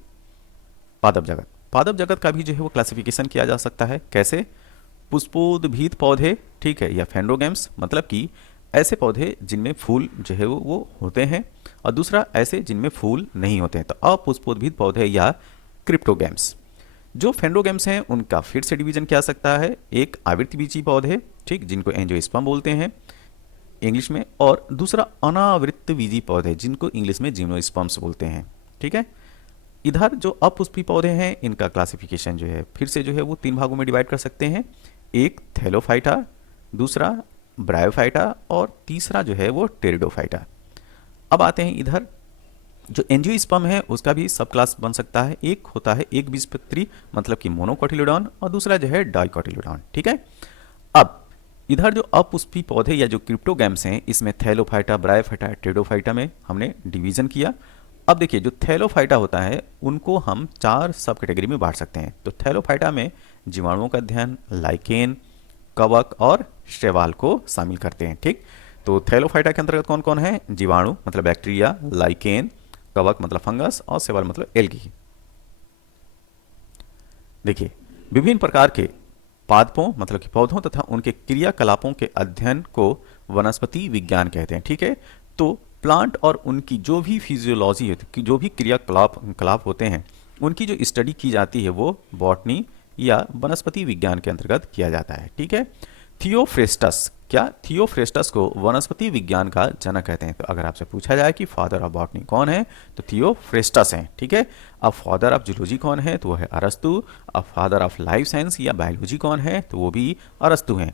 पादप जगत का भी जो है वो क्लासिफिकेशन किया जा सकता है। कैसे, पुष्पोद्भिद पौधे, ठीक है, या फेंड्रोगेम्स मतलब कि ऐसे पौधे जिनमें फूल जो है वो होते हैं, और दूसरा ऐसे जिनमें फूल नहीं होते हैं, तो अपुष्पोद्भिद पौधे या क्रिप्टोगेम्स। जो फेंड्रोगेम्स हैं उनका फिर से डिवीजन किया सकता है, एक आवृत्तबीजी पौधे, ठीक, जिनको एंजियोस्पर्म बोलते हैं इंग्लिश में, और दूसरा अनावृत्तबीजी पौधे जिनको इंग्लिश में जिम्नोस्पर्म्स बोलते हैं। ठीक है, इधर जो अपुष्पी पौधे हैं इनका क्लासिफिकेशन जो है फिर से जो है वो 3 भागों में डिवाइड कर सकते हैं, एक थैलोफाइटा, दूसरा ब्रायोफाइटा और तीसरा जो है वो टेरिडोफाइटा। अब आते हैं इधर जो एंजियोस्पर्म है उसका भी सब क्लास बन सकता है, एक होता है एक बीजपत्री मतलब कि मोनोकोटिलोडॉन और दूसरा जो है डाइकोटिलोडॉन। ठीक है, अब इधर जो अपुष्पी पौधे या जो क्रिप्टोगैम्स हैं इसमें थैलोफाइटा, ब्रायोफाइटा, टेरिडोफाइटा में हमने डिवीजन किया। अब देखिए जो थैलोफाइटा होता है उनको हम 4 सब कैटेगरी में बांट सकते हैं। तो थैलोफाइटा में जीवाणुओं का अध्ययन, लाइकेन, कवक और शैवाल को शामिल करते हैं। ठीक, तो थैलोफाइटा के अंतर्गत कौन कौन है, जीवाणु मतलब बैक्टीरिया, लाइकेन, कवक मतलब फंगस और शैवाल मतलब एल्गी। देखिए विभिन्न प्रकार के पादपों मतलब कि पौधों तथा उनके क्रियाकलापों के अध्ययन को वनस्पति विज्ञान कहते हैं। ठीक है, तो प्लांट और उनकी जो भी फिजियोलॉजी है, जो भी क्रियाकलाप होते हैं उनकी जो स्टडी की जाती है वो बॉटनी या वनस्पति विज्ञान के अंतर्गत किया जाता है। ठीक है, थियोफ्रेस्टस, क्या थियोफ्रेस्टस को वनस्पति विज्ञान का जनक कहते हैं। तो अगर आपसे पूछा जाए कि फादर ऑफ बॉटनी कौन है तो थियोफ्रेस्टस हैं। ठीक है, अब फादर ऑफ जूलॉजी कौन है तो वो है अरस्तु। अब फादर ऑफ लाइफ साइंस या बायोलॉजी कौन है तो वो भी अरस्तु हैं।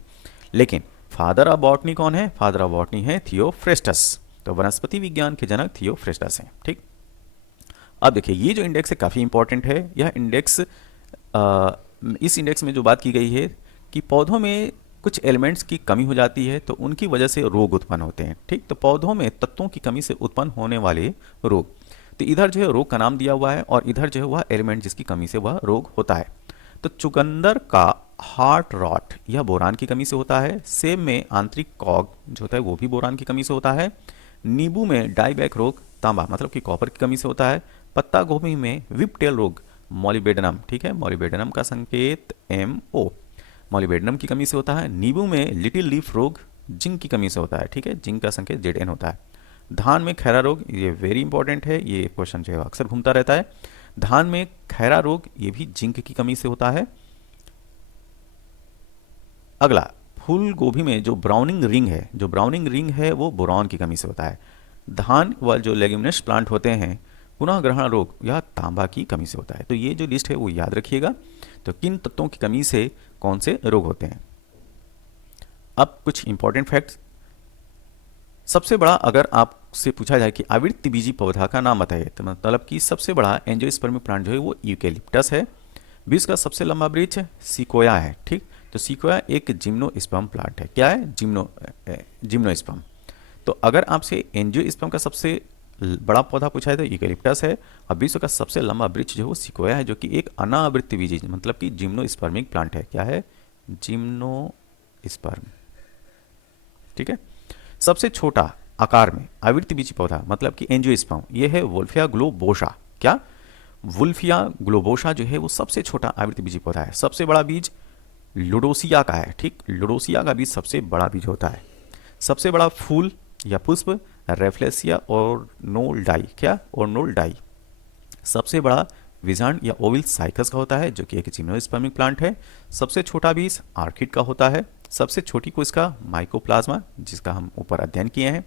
लेकिन फादर ऑफ बॉटनी कौन है, फादर ऑफ बॉटनी है थियोफ्रेस्टस। तो वनस्पति विज्ञान के जनक थियोफ्रेस्टस हैं। ठीक, अब देखिए ये जो इंडेक्स है काफ़ी इंपॉर्टेंट है। यह इंडेक्स इस इंडेक्स में जो बात की गई है कि पौधों में कुछ एलिमेंट्स की कमी हो जाती है तो उनकी वजह से रोग उत्पन्न होते हैं। ठीक, तो पौधों में तत्वों की कमी से उत्पन्न होने वाले रोग, तो इधर जो है रोग का नाम दिया हुआ है और इधर जो है वह एलिमेंट जिसकी कमी से वह रोग होता है। तो चुकंदर का हार्ट रॉट यह बोरान की कमी से होता है। सेब में आंतरिक कॉग जो होता है वो भी बोरान की कमी से होता है। नींबू में डाईबैक रोग तांबा मतलब कि कॉपर की कमी से होता है। पत्ता गोभी में विपटेल रोग मॉलिबेडनम, ठीक है, मॉलिबेडनम का संकेत MO, मॉलिबेडनम की कमी से होता है। नींबू में लिटिल लीफ रोग जिंक की कमी से होता है। ठीक है, जिंक का संकेत ZN होता है। धान में खैरा रोग, ये वेरी इंपॉर्टेंट है, ये क्वेश्चन जो है अक्सर घूमता रहता है। धान में खैरा रोग ये भी जिंक की कमी से होता है। अगला, फूल गोभी में जो ब्राउनिंग रिंग है वो बोरॉन की कमी से होता है। धान व जो लेग्यूमिनस प्लांट होते हैं पुनः ग्रहण रोग यह तांबा की कमी से होता है। तो ये जो लिस्ट है वो याद रखिएगा। तो किन तत्वों की कमी से कौन से रोग होते हैं। अब कुछ इंपॉर्टेंट फैक्ट्स। सबसे बड़ा अगर आपसे पूछा जाए कि आवृत्तिबीजी पौधा का नाम बताइए तो मतलब कि सबसे बड़ा एंजियोस्पर्मिक प्लांट जो है वो यूकेलिप्टस है। विश्व का सबसे लंबा वृक्ष सिकोया है। ठीक, तो सिकोया एक जिम्नोस्पर्म प्लांट है। क्या है? जिम्नोस्पर्म। तो अगर आपसे एंजियोस्पर्म का सबसे बड़ा पौधा पूछा है तो यूकेलिप्टस है। और विश्व का सबसे लंबा वृक्ष जो है वो सिकोया है जो कि एक अनावृत्तिबीजी मतलब कि जिम्नोस्पर्मिक प्लांट है। क्या है? जिम्नोस्पर्म। ठीक है, सबसे छोटा आकार में आवृत्तिबीजी पौधा मतलब कि एंजियोस्पर्म ये है वुल्फिया ग्लोबोसा। क्या? वुल्फिया ग्लोबोसा जो है वो सबसे छोटा आवृत्तिबीजी पौधा है। सबसे बड़ा बीज लुडोसिया का है। ठीक, लुडोसिया का बीज सबसे बड़ा बीज होता है। सबसे बड़ा फूल या पुष्प रेफ्लेसिया और नोल्डाई। क्या? और नोल्डाई। सबसे बड़ा विजार्ड या ओविल साइकस का होता है जो कि एक जिम्नोस्पर्मिक प्लांट है। सबसे छोटा बीज आर्किड का होता है। सबसे छोटी कोशिका माइकोप्लाज्मा जिसका हम ऊपर अध्ययन किए हैं।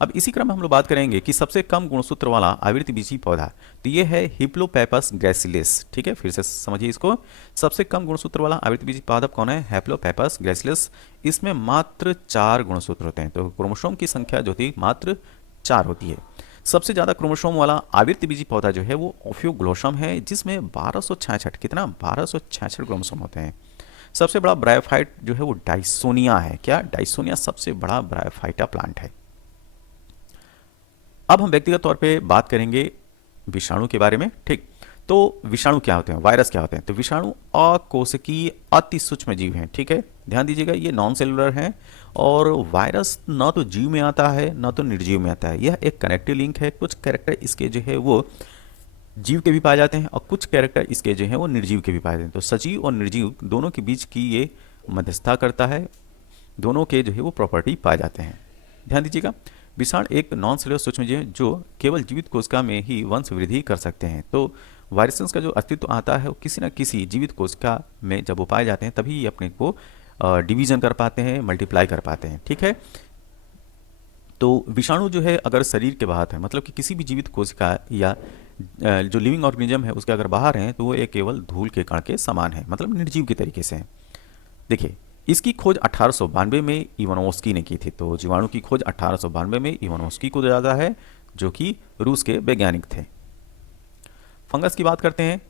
अब इसी क्रम में हम लोग बात करेंगे कि सबसे कम गुणसूत्र वाला आवृत्तिबीजी पौधा, तो ये है हिप्लोपैपस ग्रेसिलिस। ठीक है, फिर से समझिए इसको। सबसे कम गुणसूत्र वाला आवृत्तिबीजी पौधा कौन है? हिप्लोपैपस ग्रेसिलिस। इसमें मात्र 4 गुणसूत्र होते हैं। तो क्रोमोसोम की संख्या जो थी मात्र 4 होती है। सबसे ज़्यादा क्रोमोसोम वाला आवृत्तिबीजी पौधा जो है वो ओफियोग्लोसम है जिसमें 1266, कितना? 1266 क्रोमोसोम होते हैं। सबसे बड़ा ब्रायोफाइट जो है वो डाइसोनिया है। क्या? डाइसोनिया सबसे बड़ा ब्रायोफाइटा प्लांट है। अब हम व्यक्तिगत तौर पे बात करेंगे विषाणु के बारे में। ठीक, तो विषाणु क्या होते हैं, वायरस क्या होते हैं? तो विषाणु अकोशिकीय अति सूक्ष्म जीव हैं। ठीक है, ध्यान दीजिएगा, ये नॉन सेलुलर हैं। और वायरस न तो जीव में आता है न तो निर्जीव में आता है। यह एक कनेक्टिव लिंक है। कुछ कैरेक्टर इसके जो है वो जीव के भी पाए जाते हैं और कुछ कैरेक्टर इसके जो है वो निर्जीव के भी पाए जाते हैं। तो सजीव और निर्जीव दोनों के बीच की ये मध्यस्थता करता है। दोनों के जो है वो प्रॉपर्टी पाए जाते हैं। ध्यान दीजिएगा, विषाणु एक नॉन सेलुलर सूक्ष्मजीव है जो केवल जीवित कोशिका में ही वंश वृद्धि कर सकते हैं। तो वायरसेस का जो अस्तित्व आता है वो किसी न किसी जीवित कोशिका में जब वो पाए जाते हैं तभी ये अपने को डिवीजन कर पाते हैं, मल्टीप्लाई कर पाते हैं। ठीक है, तो विषाणु जो है अगर शरीर के बाहर है मतलब कि किसी भी जीवित कोशिका या जो लिविंग ऑर्गेनिज्म है उसके अगर बाहर हैं तो वो एक केवल धूल के कण के समान है, मतलब निर्जीव के तरीके से है। देखिए, इसकी खोज 1892 में इवानोव्स्की ने की थी। तो जीवाणु की खोज 1892 में इवानोव्स्की को ज्यादा है जो कि रूस के वैज्ञानिक थे। फंगस की बात करते हैं।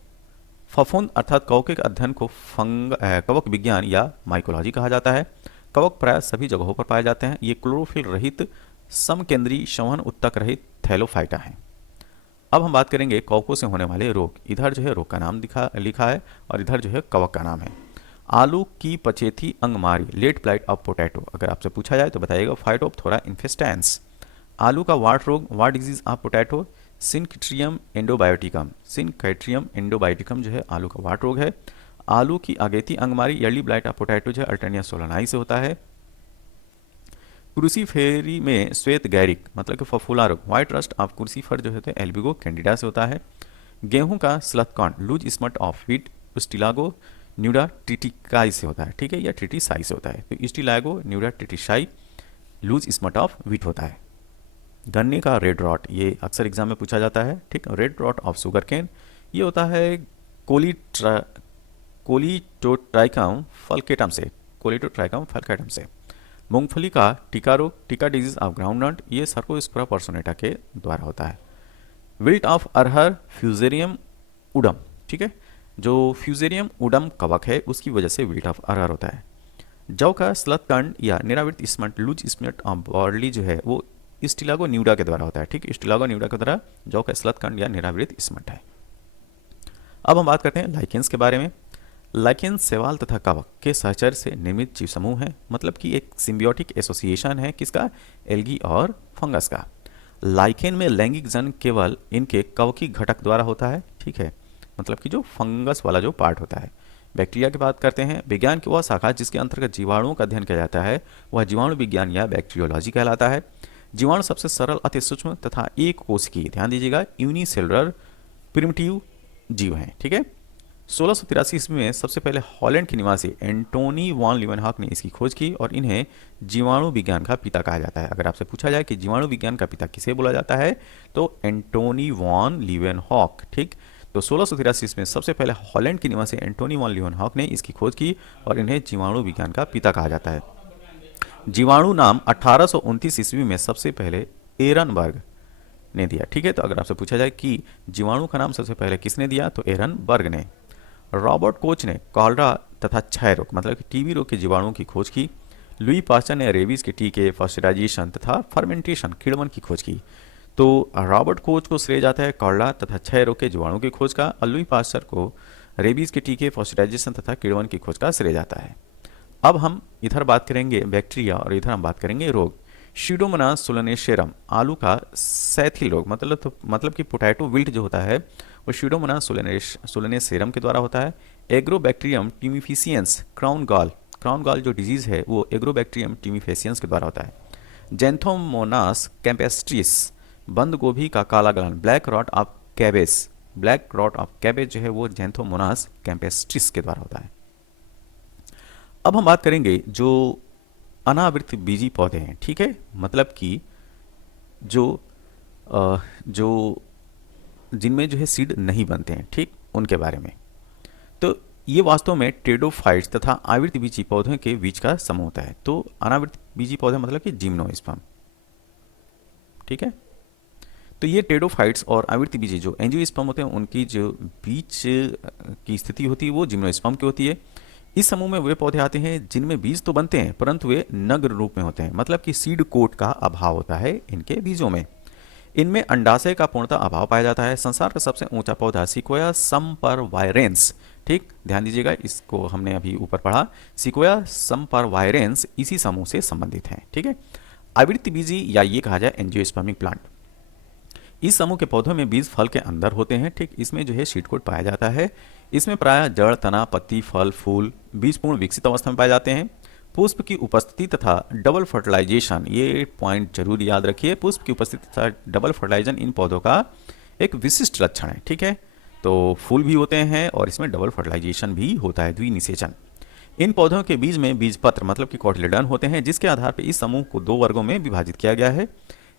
फफूंद अर्थात कवक के अध्ययन को कवक विज्ञान या माइकोलॉजी कहा जाता है। कवक प्राय सभी जगहों पर पाए जाते हैं। ये क्लोरोफिल रहित समकेंद्री संवहन उत्तक रहित थैलोफाइटा हैं। अब हम बात करेंगे कवकों से होने वाले रोग। इधर जो है रोग का नाम लिखा है और इधर जो है कवक का नाम है। आलू की पचेथी अंगमारी, लेट ब्लाइट ऑफ पोटैटो। अगर आपसे पूछा जाए तो बताइएगा फाइटोप्थोरा इन्फेस्टेंस। आलू का वाट रोग, वाट डिजीज ऑफ पोटैटो, सिनक्ट्रियम एंडोबायोटिकम। सिनक्ट्रियम एंडोबायोटिकम जो है आलू का वाट रोग है। आलू की अगेती अंगमारी, अर्ली ब्लाइट ऑफ पोटैटो जो है अल्टर्निया सोलनाई से होता है। क्रूसीफेरी में श्वेत गैरिक मतलब कि फफूला रोग, व्हाइट रस्ट ऑफ क्रूसीफर जो होते हैं एल्बिगो कैंडिडा से होता है। गेहूं का स्लथकॉर्न, लूज स्मट ऑफ व्हीट, स्टिलागो न्यूडा ट्रिटिकाई से होता है। ठीक है, या ट्रिटिसाई से होता है। तो स्टिलागो न्यूडा tritici loose smut of wheat होता है। गन्ने का रेड रॉट, ये अक्सर एग्जाम में पूछा जाता है। ठीक, red rot of sugar cane, ये होता है कोलिटोट्राइकम फल्केटम से। कोलिटोट्राइकम फल्केटम से। मूंगफली का टिका रोग, टिका डिजीज ऑफ ग्राउंडनट, ये सर्कोस्पोरा पर्सोनेटा के द्वारा होता है। विल्ट ऑफ अरहर फ्यूजेरियम उडम, ठीक है, जो फ्यूजेरियम उडम कवक है उसकी वजह से विल्ट ऑफ अरहर होता है। जौ का स्लतकंड या निरावृत स्मट लूज स्मट ऑफ बॉर्ली जो है वो स्टिलागो न्यूडा के द्वारा होता है, ठीक है, स्टिलागो न्यूडा के द्वारा जौ का स्लतकंड या निरावृत स्मट है। अब हम बात करते हैं लाइकेंस के बारे में। लाइकेंस शैवाल तथा कवक के सहचर्य से निर्मित जीव समूह है, मतलब कि एक सिम्बियोटिक एसोसिएशन है किसका, एल्गी और फंगस का। लाइकेन में लैंगिक जन केवल इनके कवकी घटक द्वारा होता है, ठीक है, मतलब कि जो फंगस वाला जो पार्ट होता है। बैक्टीरिया की बात करते हैं। विज्ञान की वह शाखा जिसके अंतर्गत जीवाणुओं का अध्ययन किया जाता है वह जीवाणु विज्ञान या बैक्टीरियोलॉजी कहलाता है। जीवाणु सबसे सरल, अति सूक्ष्म तथा एक कोशिकीय, ध्यान दीजिएगा, यूनिसेलुलर प्रिमिटिव जीव हैं, ठीक है। 1683 ईस्वी में सबसे पहले हॉलैंड के निवासी एंटोनी वॉन लीवेनहॉक ने इसकी खोज की और इन्हें जीवाणु विज्ञान का पिता कहा जाता है। अगर आपसे पूछा जाए कि जीवाणु विज्ञान का पिता किसे बोला जाता है तो एंटोनी वॉन लीवेनहॉक, ठीक। तो 1683 में सबसे पहले हॉलैंड के निवासी एंटोनी वॉन लीवेनहॉक ने इसकी खोज की और इन्हें जीवाणु विज्ञान का पिता कहा जाता है। जीवाणु नाम 1829 ईस्वी में सबसे पहले एरनबर्ग ने दिया, ठीक है। तो अगर आपसे पूछा जाए कि जीवाणु का नाम सबसे पहले किसने दिया तो एरनबर्ग ने। रॉबर्ट कोच ने कॉलरा तथा क्षय रोग, मतलब कि टीबी रोग के जीवाणुओं की खोज की। लुई पास्चर ने रेबीज के टीके, पास्चराइजेशन तथा फर्मेंटेशन, किण्वन की खोज की। तो रॉबर्ट कोच को श्रेय जाता है कॉलरा तथा क्षय रोग के जीवाणु की खोज का और लुई पास्चर को रेबीज के टीके, पास्चराइजेशन तथा किण्वन की खोज का श्रेय जाता है। अब हम इधर बात करेंगे बैक्टीरिया और इधर हम बात करेंगे रोग। शीडोमोनास सोलनेसेरम, आलू का सैथिल रोग, मतलब कि पोटैटो विल्ट जो होता है वो शीडोमोनास सोलनेसेरम के द्वारा होता है। एग्रोबैक्टीरियम टीमिफिशियंस क्राउन गॉल जो डिजीज है वो एग्रोबैक्टीरियम टीमिफिशियंस के द्वारा होता है। जेंथोमोनास कैम्पेस्ट्रिस, बंद गोभी का काला गलन, ब्लैक रॉट ऑफ कैबेज जो है वो जेंथोमोनास कैम्पेस्ट्रिस के द्वारा होता है। अब हम बात करेंगे जो अनावृत बीजी पौधे हैं, ठीक है, मतलब कि जो जिनमें जो है सीड नहीं बनते हैं, ठीक, उनके बारे में। तो ये वास्तव में टेडोफाइट्स तथा आवृत बीजी पौधों के बीच का समूह होता है। तो अनावृत बीजी पौधे मतलब कि जिम्नोस्पर्म, ठीक है। तो ये टेडोफाइट्स और आवृत बीजी जो एंजियोस्पर्म होते हैं उनकी जो बीच की स्थिति होती है वो जिम्नोस्पर्म की होती है। इस समूह में वे पौधे आते हैं जिनमें बीज तो बनते हैं परंतु वे नग्न रूप में होते हैं, मतलब कि सीड कोट का अभाव होता है इनके बीजों में। इनमें अंडाशय का पूर्णतः अभाव पाया जाता है। संसार का सबसे ऊंचा पौधा सिकोया समपरवायरेंस, ठीक, ध्यान दीजिएगा, इसको हमने अभी ऊपर पढ़ा। सिकोया समपरवायरेंस इसी समूह से संबंधित है, ठीक है। आवृत्ति बीजी या ये कहा जाए एंजियोस्पर्मिक प्लांट, इस समूह के पौधों में बीज फल के अंदर होते हैं, ठीक। इसमें जो है शीट कोट पाया जाता है। इसमें प्रायः जड़, तना, पत्ती, फल, फूल बीज पूर्ण विकसित अवस्था में पाए जाते हैं। पुष्प की उपस्थिति तथा डबल फर्टिलाइजेशन, ये पॉइंट जरूर याद रखिए, पुष्प की उपस्थिति तथा डबल फर्टिलाइजेशन इन पौधों का एक विशिष्ट लक्षण है, ठीक है। तो फूल भी होते हैं और इसमें डबल फर्टिलाइजेशन भी होता है, द्विनिषेचन। इन पौधों के बीज में बीज पत्र मतलब कि कोटिलेडन होते हैं, जिसके आधार पर इस समूह को दो वर्गों में विभाजित किया गया है।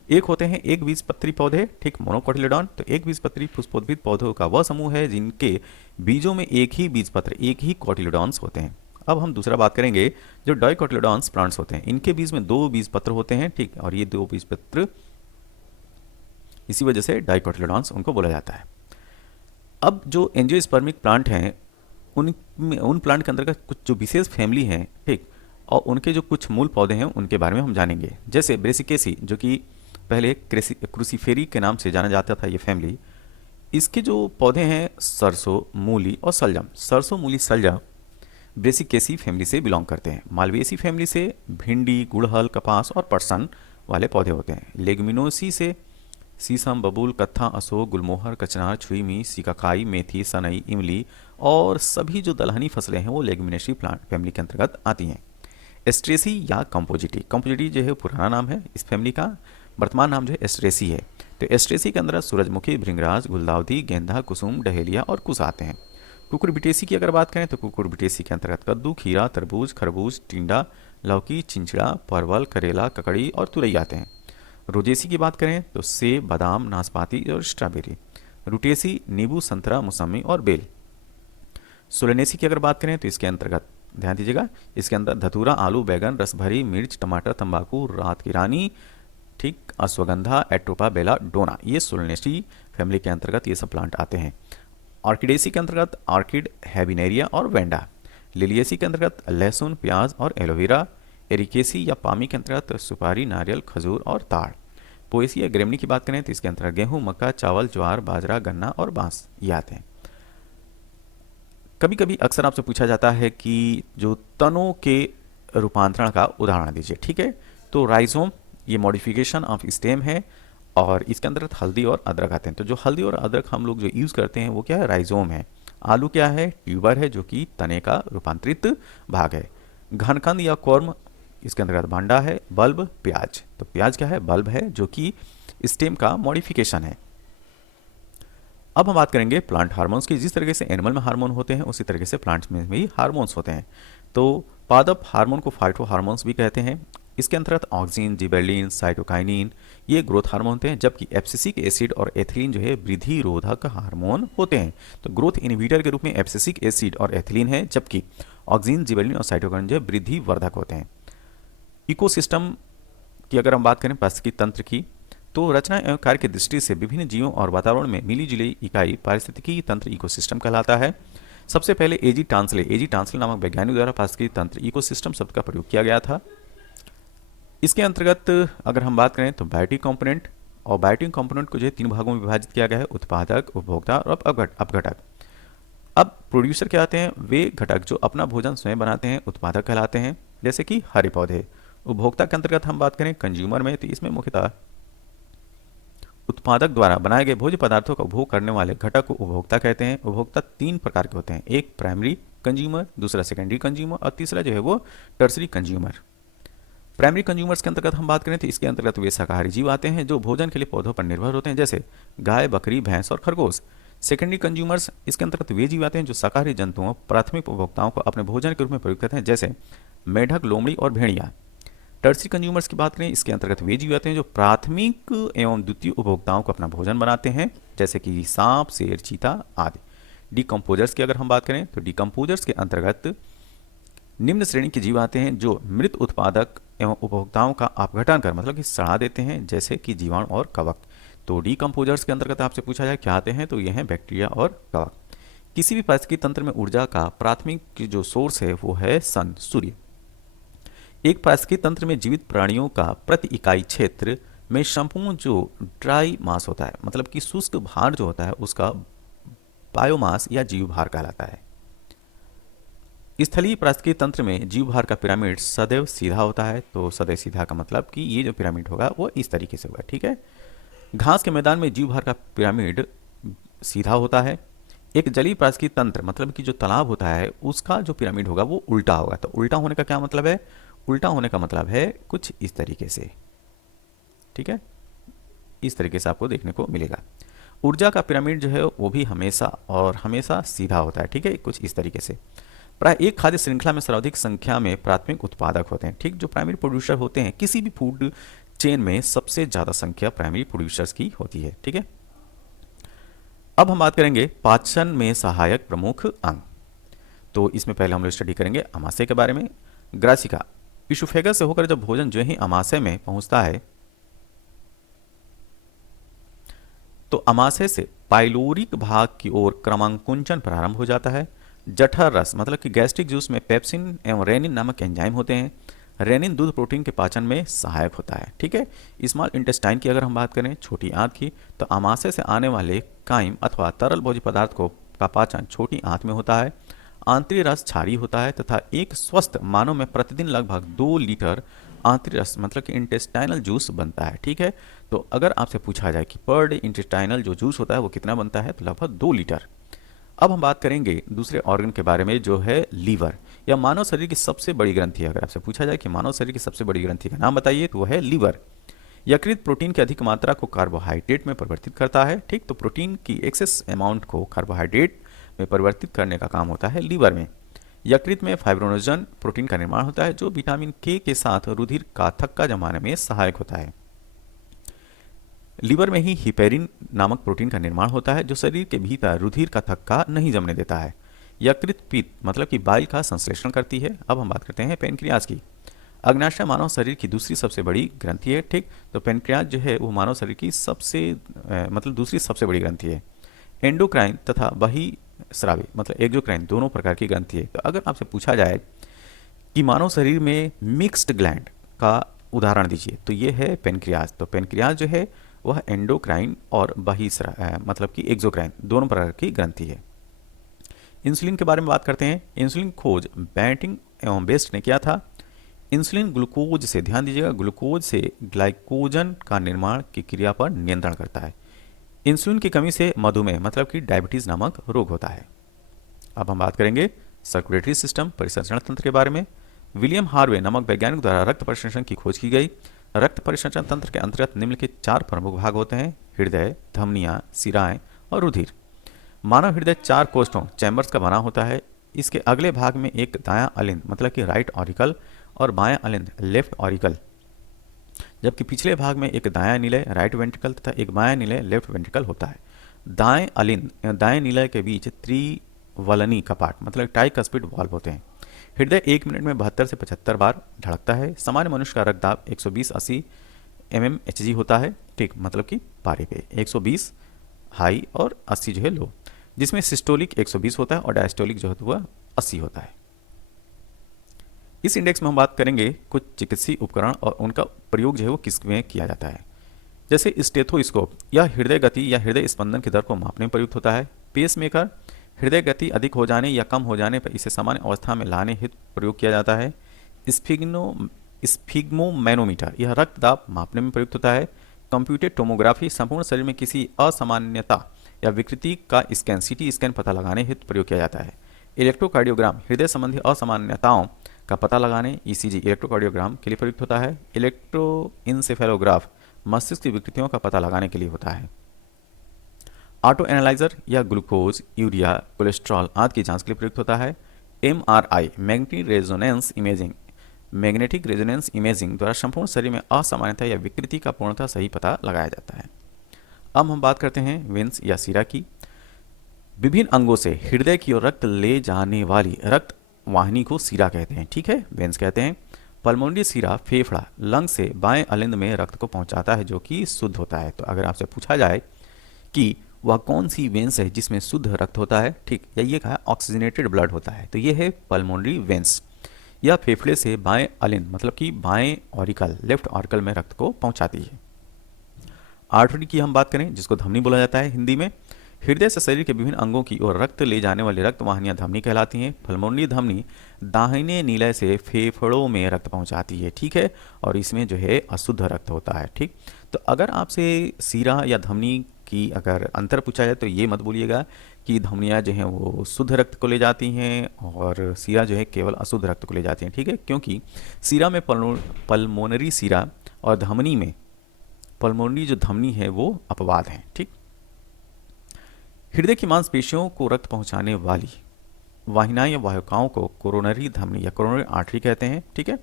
एक होते हैं एक बीजपत्री पौधे, ठीक, मोनोकोटिलेडॉन। तो एक बीजपत्री पुष्पोद्भिद पौधों का वह समूह है जिनके बीजों में एक ही बीजपत्र, एक ही कोटिलेडॉन्स होते हैं। अब हम दूसरा बात करेंगे जो डाइकोटिलेडॉन्स प्लांट्स होते हैं, इनके बीज में दो बीजपत्र होते हैं, ठीक, और ये दो बीजपत्र इसी वजह से डाइकोटिलेडॉन्स उनको बोला जाता है। अब जो एंजियोस्पर्मिक प्लांट हैं उन प्लांट के अंतर्गत कुछ जो विशेष फैमिली हैं, ठीक, और उनके जो कुछ मूल पौधे हैं उनके बारे में हम जानेंगे। जैसे ब्रेसिकेसी जो कि पहले क्रूसीफेरी के नाम से जाना जाता था ये फैमिली, इसके जो पौधे हैं सरसों, मूली और सलजम। सरसों, मूली, सलजम ब्रेसिकेसी फैमिली से बिलोंग करते हैं। मालवेसी फैमिली से भिंडी, गुड़हल, कपास और पटसन वाले पौधे होते हैं। लेगुमिनोसी से शीशम, बबूल, कत्था, अशोक, गुलमोहर, कचनार, छुईमी, सिकाकाई, मेथी, सनई, इमली और सभी जो दलहनी फसलें हैं वो लेगुमिनेसी प्लांट फैमिली के अंतर्गत आती हैं। एस्ट्रेसी या कंपोजिटी जो है पुराना नाम है इस फैमिली का, वर्तमान नाम जो है एस्ट्रेसी है। तो एस्ट्रेसी के अंदर सूरजमुखी, भृंगराज, गुलदाउदी, गेंदा, कुसुम, डहेलिया और कुश आते हैं। कुकुरबिटेसी की अगर बात करें तो कुकुरबिटेसी के अंतर्गत कद्दू, खीरा, तरबूज, खरबूज, टिंडा, लौकी, चिंचिड़ा, परवल, करेला, ककड़ी और तुरई आते हैं। रोजेसी की बात करें तो सेब, बादाम, नाशपाती और स्ट्रॉबेरी। रुटेसी नींबू, संतरा, मौसमी और बेल। सोलेनेसी की अगर बात करें तो इसके अंतर्गत ध्यान दीजिएगा। इसके अंदर धतूरा, आलू, बैगन, रस भरी, मिर्च, टमाटर, तंबाकू, रात की रानी, ठीक, अश्वगंधा, एट्रोपा, बेला, डोना, ये सोलनेसी फैमिली के अंतर्गत ये सब प्लांट आते हैं। ऑर्किडेसी के अंतर्गत ऑर्किड, हैबिनेरिया और वेंडा। लिलियेसी के अंतर्गत लहसुन, प्याज और एलोवेरा। एरिकेसी या पामी के अंतर्गत सुपारी, नारियल, खजूर और ताड़। पोएसी या ग्रेमनी की बात करें तो इसके अंतर्गत गेहूं, मक्का, चावल, ज्वार, बाजरा, गन्ना और बांस ये आते हैं। कभी कभी अक्सर आपसे पूछा जाता है कि जो तनों के रूपांतरण का उदाहरण दीजिए, ठीक है। तो राइजोम ये मॉडिफिकेशन ऑफ स्टेम है और इसके अंतर्गत हल्दी और अदरक आते हैं। तो जो हल्दी और अदरक हम लोग जो यूज़ करते हैं वो क्या है, राइजोम है। आलू क्या है, ट्यूबर है जो कि तने का रूपांतरित भाग है। घनकंद या कॉर्म इसके अंतर्गत भांडा है। बल्ब, प्याज, तो प्याज क्या है, बल्ब है जो कि स्टेम का मॉडिफिकेशन है। अब हम बात करेंगे प्लांट हार्मोन्स की। जिस तरीके से एनिमल में हार्मोन होते हैं उसी तरीके से प्लांट्स में भी हार्मोन्स होते हैं। तो पादप हार्मोन को फाइटो हार्मोन्स भी कहते हैं। इसके अंतर्गत ऑक्सिन, जिबेरलिन, साइटोकाइनिन ये ग्रोथ हार्मोन होते हैं, जबकि एब्सिसिक एसिड और एथिलीन जो है वृद्धि रोधक हार्मोन होते हैं। तो ग्रोथ इनहिबिटर के रूप में एब्सिसिक एसिड और एथिलीन है, जबकि ऑक्सिन, जिबेरलिन और साइटोकाइनिन जो है वृद्धि वर्धक होते हैं। इकोसिस्टम की अगर हम बात करें पारिस्थितिकी तंत्र की, तो रचना एवं कार्य की दृष्टि से विभिन्न जीवों और वातावरण में मिली जुली इकाई पारिस्थितिकी तंत्र इकोसिस्टम कहलाता है। सबसे पहले एजी टांसले नामक वैज्ञानिक द्वारा पारिस्थितिकी तंत्र इकोसिस्टम शब्द का प्रयोग किया गया था। इसके अंतर्गत अगर हम बात करें तो बायोटिक कंपोनेंट, और बायोटिक कंपोनेंट को जो है 3 भागों में विभाजित किया गया है, उत्पादक, उपभोक्ता और अपघटक। अब प्रोड्यूसर क्या आते हैं, वे घटक जो अपना भोजन स्वयं बनाते हैं उत्पादक कहलाते हैं, जैसे कि हरे पौधे। उपभोक्ता के अंतर्गत हम बात करें कंज्यूमर में, तो इसमें मुख्यतः उत्पादक द्वारा बनाए गए भोज्य पदार्थों का उपभोग करने वाले घटक को उपभोक्ता कहते हैं। उपभोक्ता 3 प्रकार के होते हैं, एक प्राइमरी कंज्यूमर, दूसरा सेकेंडरी कंज्यूमर और तीसरा जो है वो टर्सरी कंज्यूमर। प्राइमरी कंज्यूमर्स के अंतर्गत हम बात करें तो इसके अंतर्गत वे शाकाहारी जीव आते हैं जो भोजन के लिए पौधों पर निर्भर होते हैं, जैसे गाय, बकरी, भैंस और खरगोश। सेकेंडरी कंज्यूमर्स इसके अंतर्गत वे जीव आते हैं जो शाकाहारी जंतुओं, प्राथमिक उपभोक्ताओं को अपने भोजन के रूप में प्रयोग करते हैं, जैसे मेढक, लोमड़ी और भेड़िया। टर्सरी कंज्यूमर्स की बात करें इसके अंतर्गत वे जीव आते हैं जो प्राथमिक एवं द्वितीय उपभोक्ताओं को अपना भोजन बनाते हैं, जैसे कि सांप, शेर, चीता आदि। डिकम्पोजर्स की अगर हम बात करें तो डिकम्पोजर्स के अंतर्गत निम्न श्रेणी के जीव आते हैं जो मृत उत्पादक एवं उपभोक्ताओं का अपघटन कर मतलब कि सड़ा देते हैं, जैसे कि जीवाणु और कवक। तो डिकम्पोजर्स के अंतर्गत आपसे पूछा जाए क्या आते हैं, तो ये हैं बैक्टीरिया और कवक। किसी भी पारिस्थितिकी तंत्र में ऊर्जा का प्राथमिक जो सोर्स है वो है सन, सूर्य। एक पारिस्थितिकी तंत्र में जीवित प्राणियों का प्रति इकाई क्षेत्र में संपूर्ण जो ड्राई मास होता है, मतलब कि शुष्क भार जो होता है, उसका बायोमास या जीव भार कहलाता है। स्थलीय पारिस्थितिकी तंत्र में जीव भार का पिरामिड सदैव सीधा होता है। तो सदैव सीधा का मतलब कि ये जो पिरामिड होगा वो इस तरीके से होगा, ठीक है। घास के मैदान में जीव भार का पिरामिड सीधा होता है। एक जलीय पारिस्थितिकी तंत्र मतलब कि जो तालाब होता है उसका जो पिरामिड होगा वो उल्टा होगा। तो उल्टा होने का क्या मतलब है, उल्टा होने का मतलब है कुछ इस तरीके से, ठीक है, इस तरीके से आपको देखने को मिलेगा। ऊर्जा का पिरामिड जो है वो भी हमेशा और हमेशा सीधा होता है, ठीक है, कुछ इस तरीके से। प्राय एक खाद्य श्रृंखला में सर्वाधिक संख्या में प्राथमिक उत्पादक होते हैं, ठीक। जो प्राइमरी प्रोड्यूसर होते हैं किसी भी फूड चेन में सबसे ज्यादा संख्या प्राइमरी प्रोड्यूसर्स की होती है, ठीक है। अब हम बात करेंगे पाचन में सहायक प्रमुख अंग। तो इसमें पहले हम लोग स्टडी करेंगे आमाशय के बारे में। ग्रासिका, इशोफेगस से होकर जब भोजन जो ही आमाशय में पहुंचता है तो आमाशय से पाइलोरिक भाग की ओर क्रमांकुंचन प्रारंभ हो जाता है। जठर रस मतलब कि गैस्ट्रिक जूस में पेप्सिन एवं रेनिन नामक एंजाइम होते हैं। रेनिन दूध प्रोटीन के पाचन में सहायक होता है, ठीक है। स्मॉल इंटेस्टाइन की अगर हम बात करें, छोटी आंत की, तो आमाशय से आने वाले काइम अथवा तरल भोज्य पदार्थ को का पाचन छोटी आंत में होता है। आंतरिक रस क्षारीय होता है तथा एक स्वस्थ मानव में प्रतिदिन लगभग 2 लीटर आंतरिक रस मतलब कि इंटेस्टाइनल जूस बनता है, ठीक है। तो अगर आपसे पूछा जाए कि पर डे इंटेस्टाइनल जो जूस होता है वो कितना बनता है, तो लगभग 2 लीटर। अब हम बात करेंगे दूसरे ऑर्गन के बारे में जो है लीवर, या मानव शरीर की सबसे बड़ी ग्रंथि है। अगर आपसे पूछा जाए कि मानव शरीर की सबसे बड़ी ग्रंथि का नाम बताइए, तो वह है लीवर। यकृत प्रोटीन की अधिक मात्रा को कार्बोहाइड्रेट में परिवर्तित करता है, ठीक। तो प्रोटीन की एक्सेस अमाउंट को कार्बोहाइड्रेट में परिवर्तित करने का काम होता है लीवर में। यकृत में फाइब्रोनोजन प्रोटीन का निर्माण होता है जो विटामिन के साथ रुधिर का थक्का जमाने में सहायक होता है। लीवर में ही हिपेरिन नामक प्रोटीन का निर्माण होता है जो शरीर के भीतर रुधिर का थक्का नहीं जमने देता है। यकृत पीत मतलब कि बाइल का संश्लेषण करती है। अब हम बात करते हैं पेनक्रियाज की। अग्नाशय मानव शरीर की दूसरी सबसे बड़ी ग्रंथि है, ठीक। तो पेनक्रियाज जो है वो मानव शरीर की मतलब दूसरी सबसे बड़ी ग्रंथि है। एंडोक्राइन तथा बहिस्रावी मतलब एक्सोक्राइन दोनों प्रकार की ग्रंथि है। तो अगर आपसे पूछा जाए कि मानव शरीर में मिक्स्ड ग्लैंड का उदाहरण दीजिए, तो ये है पेनक्रियाज। तो पेनक्रियाज जो है वह एंडोक्राइन और मतलब कि एक्सोक्राइन दोनों प्रकार की ग्रंथि है। इंसुलिन के बारे में बात करते हैं। इंसुलिन खोज बैंटिंग एवं बेस्ट ने किया था। इंसुलिन ग्लूकोज से, ध्यान दीजिएगा, ग्लूकोज से ग्लाइकोजन का निर्माण की क्रिया पर नियंत्रण करता है। इंसुलिन की कमी से मधुमेह मतलब कि डायबिटीज नामक रोग होता है। अब हम बात करेंगे सर्कुलेटरी सिस्टम परिसंचरण तंत्र के बारे में। विलियम हार्वे नामक वैज्ञानिक द्वारा रक्त परिसंचरण की खोज की गई। रक्त परिसंचरण तंत्र के अंतर्गत निम्नलिखित 4 प्रमुख भाग होते हैं: हृदय, धमनियां, सिराएं और रुधिर। मानव हृदय 4 कोष्ठों चैम्बर्स का बना होता है। इसके अगले भाग में एक दायां अलिंद मतलब कि राइट ऑरिकल और बायां अलिंद लेफ्ट ऑरिकल, जबकि पिछले भाग में एक दायां निलय राइट वेंट्रिकल तथा एक बायां निलय लेफ्ट वेंट्रिकल होता है। दाएं अलिंद दाएं निलय के बीच त्रिवलनी कपाट मतलब ट्राइकस्पिड वाल्व होते हैं। हृदय 1 मिनट में 72 से 75 बार धड़कता है। सामान्य मनुष्य का रक्तदाब 120/80 mmHg होता है, ठीक, मतलब कि पारे पे 120 हाई और 80 जो है लो, जिसमें सिस्टोलिक 120 होता है और डायस्टोलिक जो है वह 80 होता है। इस इंडेक्स में हम बात करेंगे कुछ चिकित्सीय उपकरण और उनका प्रयोग जो है वो किस में किया जाता है। जैसे स्टेथोस्कोप, यह हृदय गति या हृदय स्पंदन की दर को मापने में प्रयुक्त होता है। पेसमेकर, हृदय गति अधिक हो जाने या कम हो जाने पर इसे सामान्य अवस्था में लाने हेतु प्रयोग किया जाता है। स्फिग्मोमैनोमीटर, यह रक्तदाब मापने में प्रयुक्त होता है। कंप्यूटेड टोमोग्राफी, संपूर्ण शरीर में किसी असामान्यता या विकृति का स्कैन सीटी स्कैन पता लगाने हेतु प्रयोग किया जाता है। इलेक्ट्रोकार्डियोग्राम, हृदय संबंधी असामान्यताओं का पता लगाने ईसीजी इलेक्ट्रोकार्डियोग्राम के लिए प्रयुक्त होता है। इलेक्ट्रोइंसेफेलोग्राफ मस्तिष्क की विकृतियों का पता लगाने के लिए होता है। ऑटो एनालाइजर या ग्लूकोज, यूरिया, कोलेस्ट्रॉल आदि की जांच के लिए प्रयुक्त होता है। एमआरआई मैग्नेटिक रेजोनेंस इमेजिंग द्वारा संपूर्ण शरीर में असामान्यता या विकृति का पूर्णतः सही पता लगाया जाता है। अब हम बात करते हैं वेन्स या सिरा की। विभिन्न अंगों से हृदय की ओर रक्त ले जाने वाली रक्त वाहिनी को सिरा कहते हैं, ठीक है, वेन्स कहते हैं। पल्मोनरी सिरा फेफड़ा लंग से बाएं अलिंद में रक्त को पहुंचाता है जो कि शुद्ध होता है। तो अगर आपसे पूछा जाए कि वह कौन सी वेन्स है जिसमें शुद्ध रक्त होता है, ठीक, या ये कहा ऑक्सीजनेटेड ब्लड होता है, तो ये है पल्मोनरी वेन्स। यह फेफड़े से बाएं अलिंद मतलब कि बाएं ऑरिकल लेफ्ट ऑरिकल में रक्त को पहुंचाती है। आर्टरी की हम बात करें जिसको धमनी बोला जाता है हिंदी में। हृदय से शरीर के विभिन्न अंगों की ओर रक्त ले जाने वाली रक्त वाहिनियां धमनी कहलाती हैं। पल्मोनरी धमनी दाहिने नीलय से फेफड़ों में रक्त पहुंचाती है, ठीक है, और इसमें जो है अशुद्ध रक्त होता है, ठीक। तो अगर आपसे सीरा या धमनी की अगर अंतर पूछा जाए तो ये मत बोलिएगा कि धमनियाँ जो हैं वो शुद्ध रक्त को ले जाती हैं और सीरा जो है केवल अशुद्ध रक्त को ले जाती हैं, ठीक है, क्योंकि सीरा में पल्मोनरी सीरा और धमनी में पल्मोनरी जो धमनी है वो अपवाद हैं, ठीक। हृदय की मांसपेशियों को रक्त पहुंचाने वाली वाहिनियां या वाहिकाओं को कोरोनरी धमनी या कोरोनरी आर्टरी कहते हैं, ठीक है।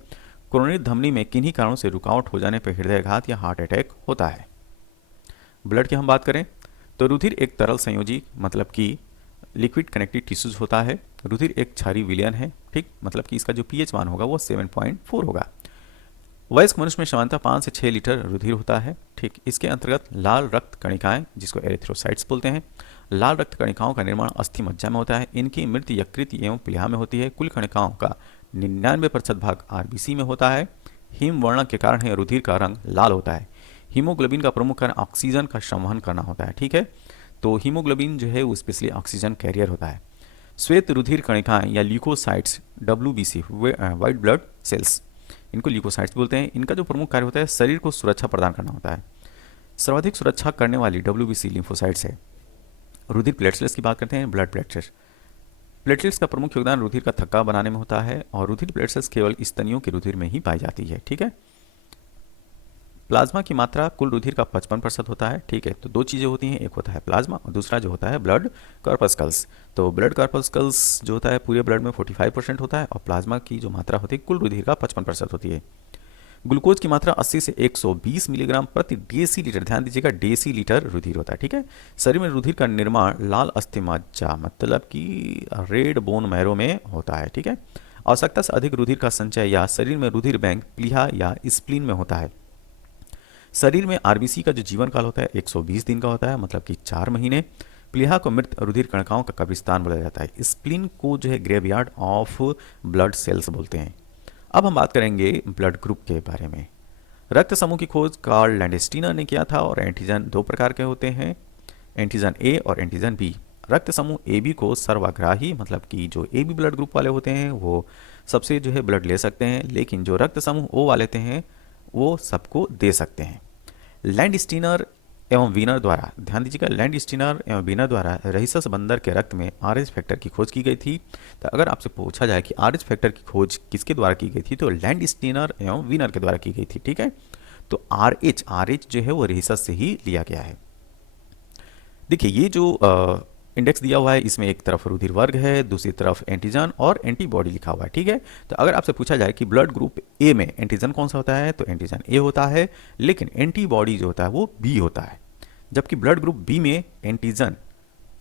कोरोनरी धमनी में किन्हीं कारणों से रुकावट हो जाने पर हृदयाघात या हार्ट अटैक होता है। ब्लड की हम बात करें तो रुधिर एक तरल संयोजी मतलब कि लिक्विड कनेक्टिव टिश्यूज होता है। रुधिर एक क्षारीय विलयन है, ठीक, मतलब कि इसका जो पीएच मान होगा वो 7.4 होगा। वयस्क मनुष्य में सामान्यतः 5 से 6 लीटर रुधिर होता है, ठीक। इसके अंतर्गत लाल रक्त कणिकाएं जिसको एरिथ्रोसाइट्स बोलते हैं। लाल रक्त कणिकाओं का निर्माण अस्थि मज्जा में होता है। इनकी मृत्यु यकृत एवं प्लीहा में होती है। कुल कणिकाओं का 99% भाग आरबीसी में होता है। हिम वर्ण के कारण है रुधिर का रंग लाल होता है। हीमोग्लोबिन का प्रमुख कारण ऑक्सीजन का संवहन करना होता है, ठीक है। तो हीमोग्लोबिन जो है वो स्पेशली ऑक्सीजन कैरियर होता है। श्वेत रुधिर कणिकाएं या leucocytes WBC white blood cells, इनको ल्यूकोसाइट्स बोलते हैं। इनका जो प्रमुख कार्य होता है शरीर को सुरक्षा प्रदान करना होता है। सर्वाधिक सुरक्षा करने वाली WBC लिम्फोसाइट्स है। रुधिर प्लेटलेट्स की बात करते हैं, ब्लड प्लेटलेट्स। प्लेटलेट्स का प्रमुख योगदान रुधिर का थक्का बनाने में होता है और रुधिर प्लेटलेट्स केवल स्तनियों के रुधिर में ही पाई जाती है, ठीक है। प्लाज्मा की मात्रा कुल रुधिर का 55% होता है, ठीक है। तो दो चीज़ें होती हैं, एक होता है प्लाज्मा और दूसरा जो होता है ब्लड कॉर्पस्कल्स। तो ब्लड कॉर्पस्कल्स जो होता है पूरे ब्लड में 45% होता है और प्लाज्मा की जो मात्रा होती है कुल रुधिर का 55% होती है। ग्लूकोज की मात्रा 80 से 120 मिलीग्राम प्रति डेसीलीटर, ध्यान दीजिएगा डेसीलीटर रुधिर होता है, ठीक है। शरीर में रुधिर का निर्माण लाल अस्थि मज्जा मतलब कि रेड बोन मैरो में होता है, ठीक है। आवश्यकता से अधिक रुधिर का संचय या शरीर में रुधिर बैंक प्लीहा या स्प्लीन में होता है। शरीर में आरबीसी का जो जीवन काल होता है 120 दिन का होता है, मतलब कि 4 महीने। प्लीहा को मृत रुधिर कणिकाओं का कब्रिस्तान बोला जाता है। स्प्लीन को जो है ग्रेवयार्ड ऑफ ब्लड सेल्स बोलते हैं। अब हम बात करेंगे ब्लड ग्रुप के बारे में। रक्त समूह की खोज कार्ल लैंडस्टीनर ने किया था और एंटीजन दो प्रकार के होते हैं, एंटीजन ए और एंटीजन बी। रक्त समूह ए बी को सर्वाग्राही मतलब कि जो ए बी ब्लड ग्रुप वाले होते हैं वो सबसे जो है ब्लड ले सकते हैं, लेकिन जो रक्त समूह ओ वाले हैं वो सबको दे सकते हैं। लैंडस्टीनर एवं वीनर द्वारा, ध्यान दीजिएगा, लैंडस्टीनर एवं वीनर द्वारा रहीसस बंदर के रक्त में आरएच फैक्टर की खोज की गई थी। तो अगर आपसे पूछा जाए कि आरएच फैक्टर की खोज किसके द्वारा की गई थी तो लैंडस्टीनर एवं वीनर के द्वारा की गई थी, ठीक है। तो आरएच जो है वो रहीसस से ही लिया गया है। देखिए ये जो इंडेक्स दिया हुआ है इसमें एक तरफ रुधिर वर्ग है, दूसरी तरफ एंटीजन और एंटीबॉडी लिखा हुआ है, ठीक है। तो अगर आपसे पूछा जाए कि ब्लड ग्रुप ए में एंटीजन कौन सा होता है तो एंटीजन ए होता है, लेकिन एंटीबॉडी जो होता है वो बी होता है। जबकि ब्लड ग्रुप बी में एंटीजन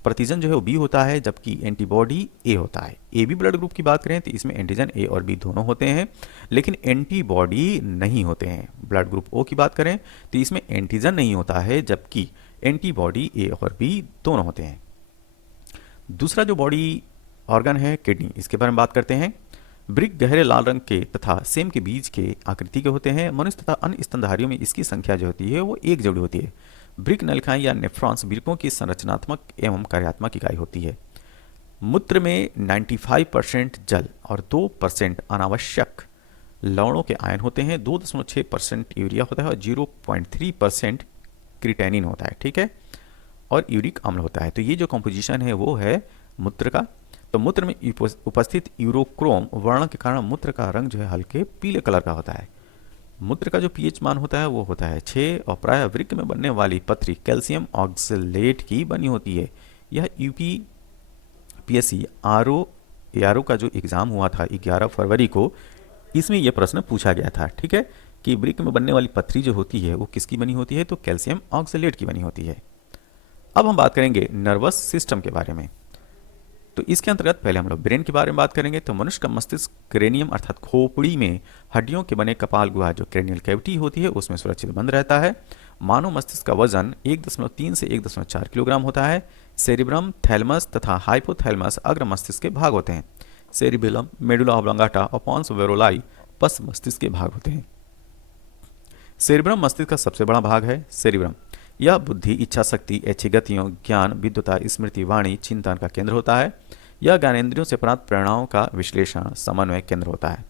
प्रतिजन जो है वो बी होता है, जबकि एंटीबॉडी ए होता है। ए बी ब्लड ग्रुप की बात करें तो इसमें एंटीजन ए और बी दोनों होते हैं, लेकिन एंटीबॉडी नहीं होते हैं। ब्लड ग्रुप ओ की बात करें तो इसमें एंटीजन नहीं होता है, जबकि एंटीबॉडी ए और बी दोनों होते हैं। दूसरा जो बॉडी ऑर्गन है किडनी, इसके बारे में बात करते हैं। ब्रिक गहरे लाल रंग के तथा सेम के बीज के आकृति के होते हैं। मनुष्य तथा अन्य स्तनधारियों में इसकी संख्या जो होती है वो एक जोड़ी होती है। ब्रिक नलिकाएं या नेफ्रॉन्स ब्रिकों की संरचनात्मक एवं कार्यात्मक इकाई होती है। मूत्र में 95% जल और 2% अनावश्यक लवणों के आयन होते हैं। 2.6% यूरिया होता है और 0.3% क्रिटेनिन होता है, ठीक है, और यूरिक अम्ल होता है। तो ये जो कंपोजिशन है वो है मूत्र का। तो मूत्र में उपस्थित यूरोक्रोम वर्ण के कारण मूत्र का रंग जो है हल्के पीले कलर का होता है। मूत्र का जो पीएच मान होता है वो होता है 6 और प्रायः वृक्क में बनने वाली पथरी कैल्शियम ऑक्सलेट की बनी होती है। यह यूपीपीएससी आरओ का जो एग्ज़ाम हुआ था 11 फरवरी को, इसमें यह प्रश्न पूछा गया था, ठीक है, कि वृक्क में बनने वाली पथरी जो होती है वो किसकी बनी होती है तो कैल्शियम ऑक्सलेट की बनी होती है। अब हम बात करेंगे नर्वस सिस्टम के बारे में। तो इसके अंतर्गत पहले हम लोग ब्रेन के बारे में बात करेंगे। तो मनुष्य का मस्तिष्क क्रेनियम अर्थात खोपड़ी में हड्डियों के बने कपाल गुहा जो क्रेनियल कैविटी होती है उसमें सुरक्षित बंद रहता है। मानव मस्तिष्क का वजन 1.3 से 1.4 किलोग्राम होता है। सेरिब्रम, थैलमस तथा हाइपोथैलमस अग्र मस्तिष्क के भाग होते हैं। सेरिबेलम, मेडुला ऑब्लांगाटा और पॉन्स वेरोलाई पश्च मस्तिष्क के भाग होते हैं। सेरिब्रम मस्तिष्क का सबसे बड़ा भाग है। सेरिब्रम यह बुद्धि, इच्छा शक्ति, ऐच्छिक गतियों, ज्ञान, विद्वता, स्मृति, वाणी, चिंतन का केंद्र होता है। यह ज्ञानेंद्रियों से प्राप्त प्रेरणाओं का विश्लेषण, समन्वय केंद्र होता है।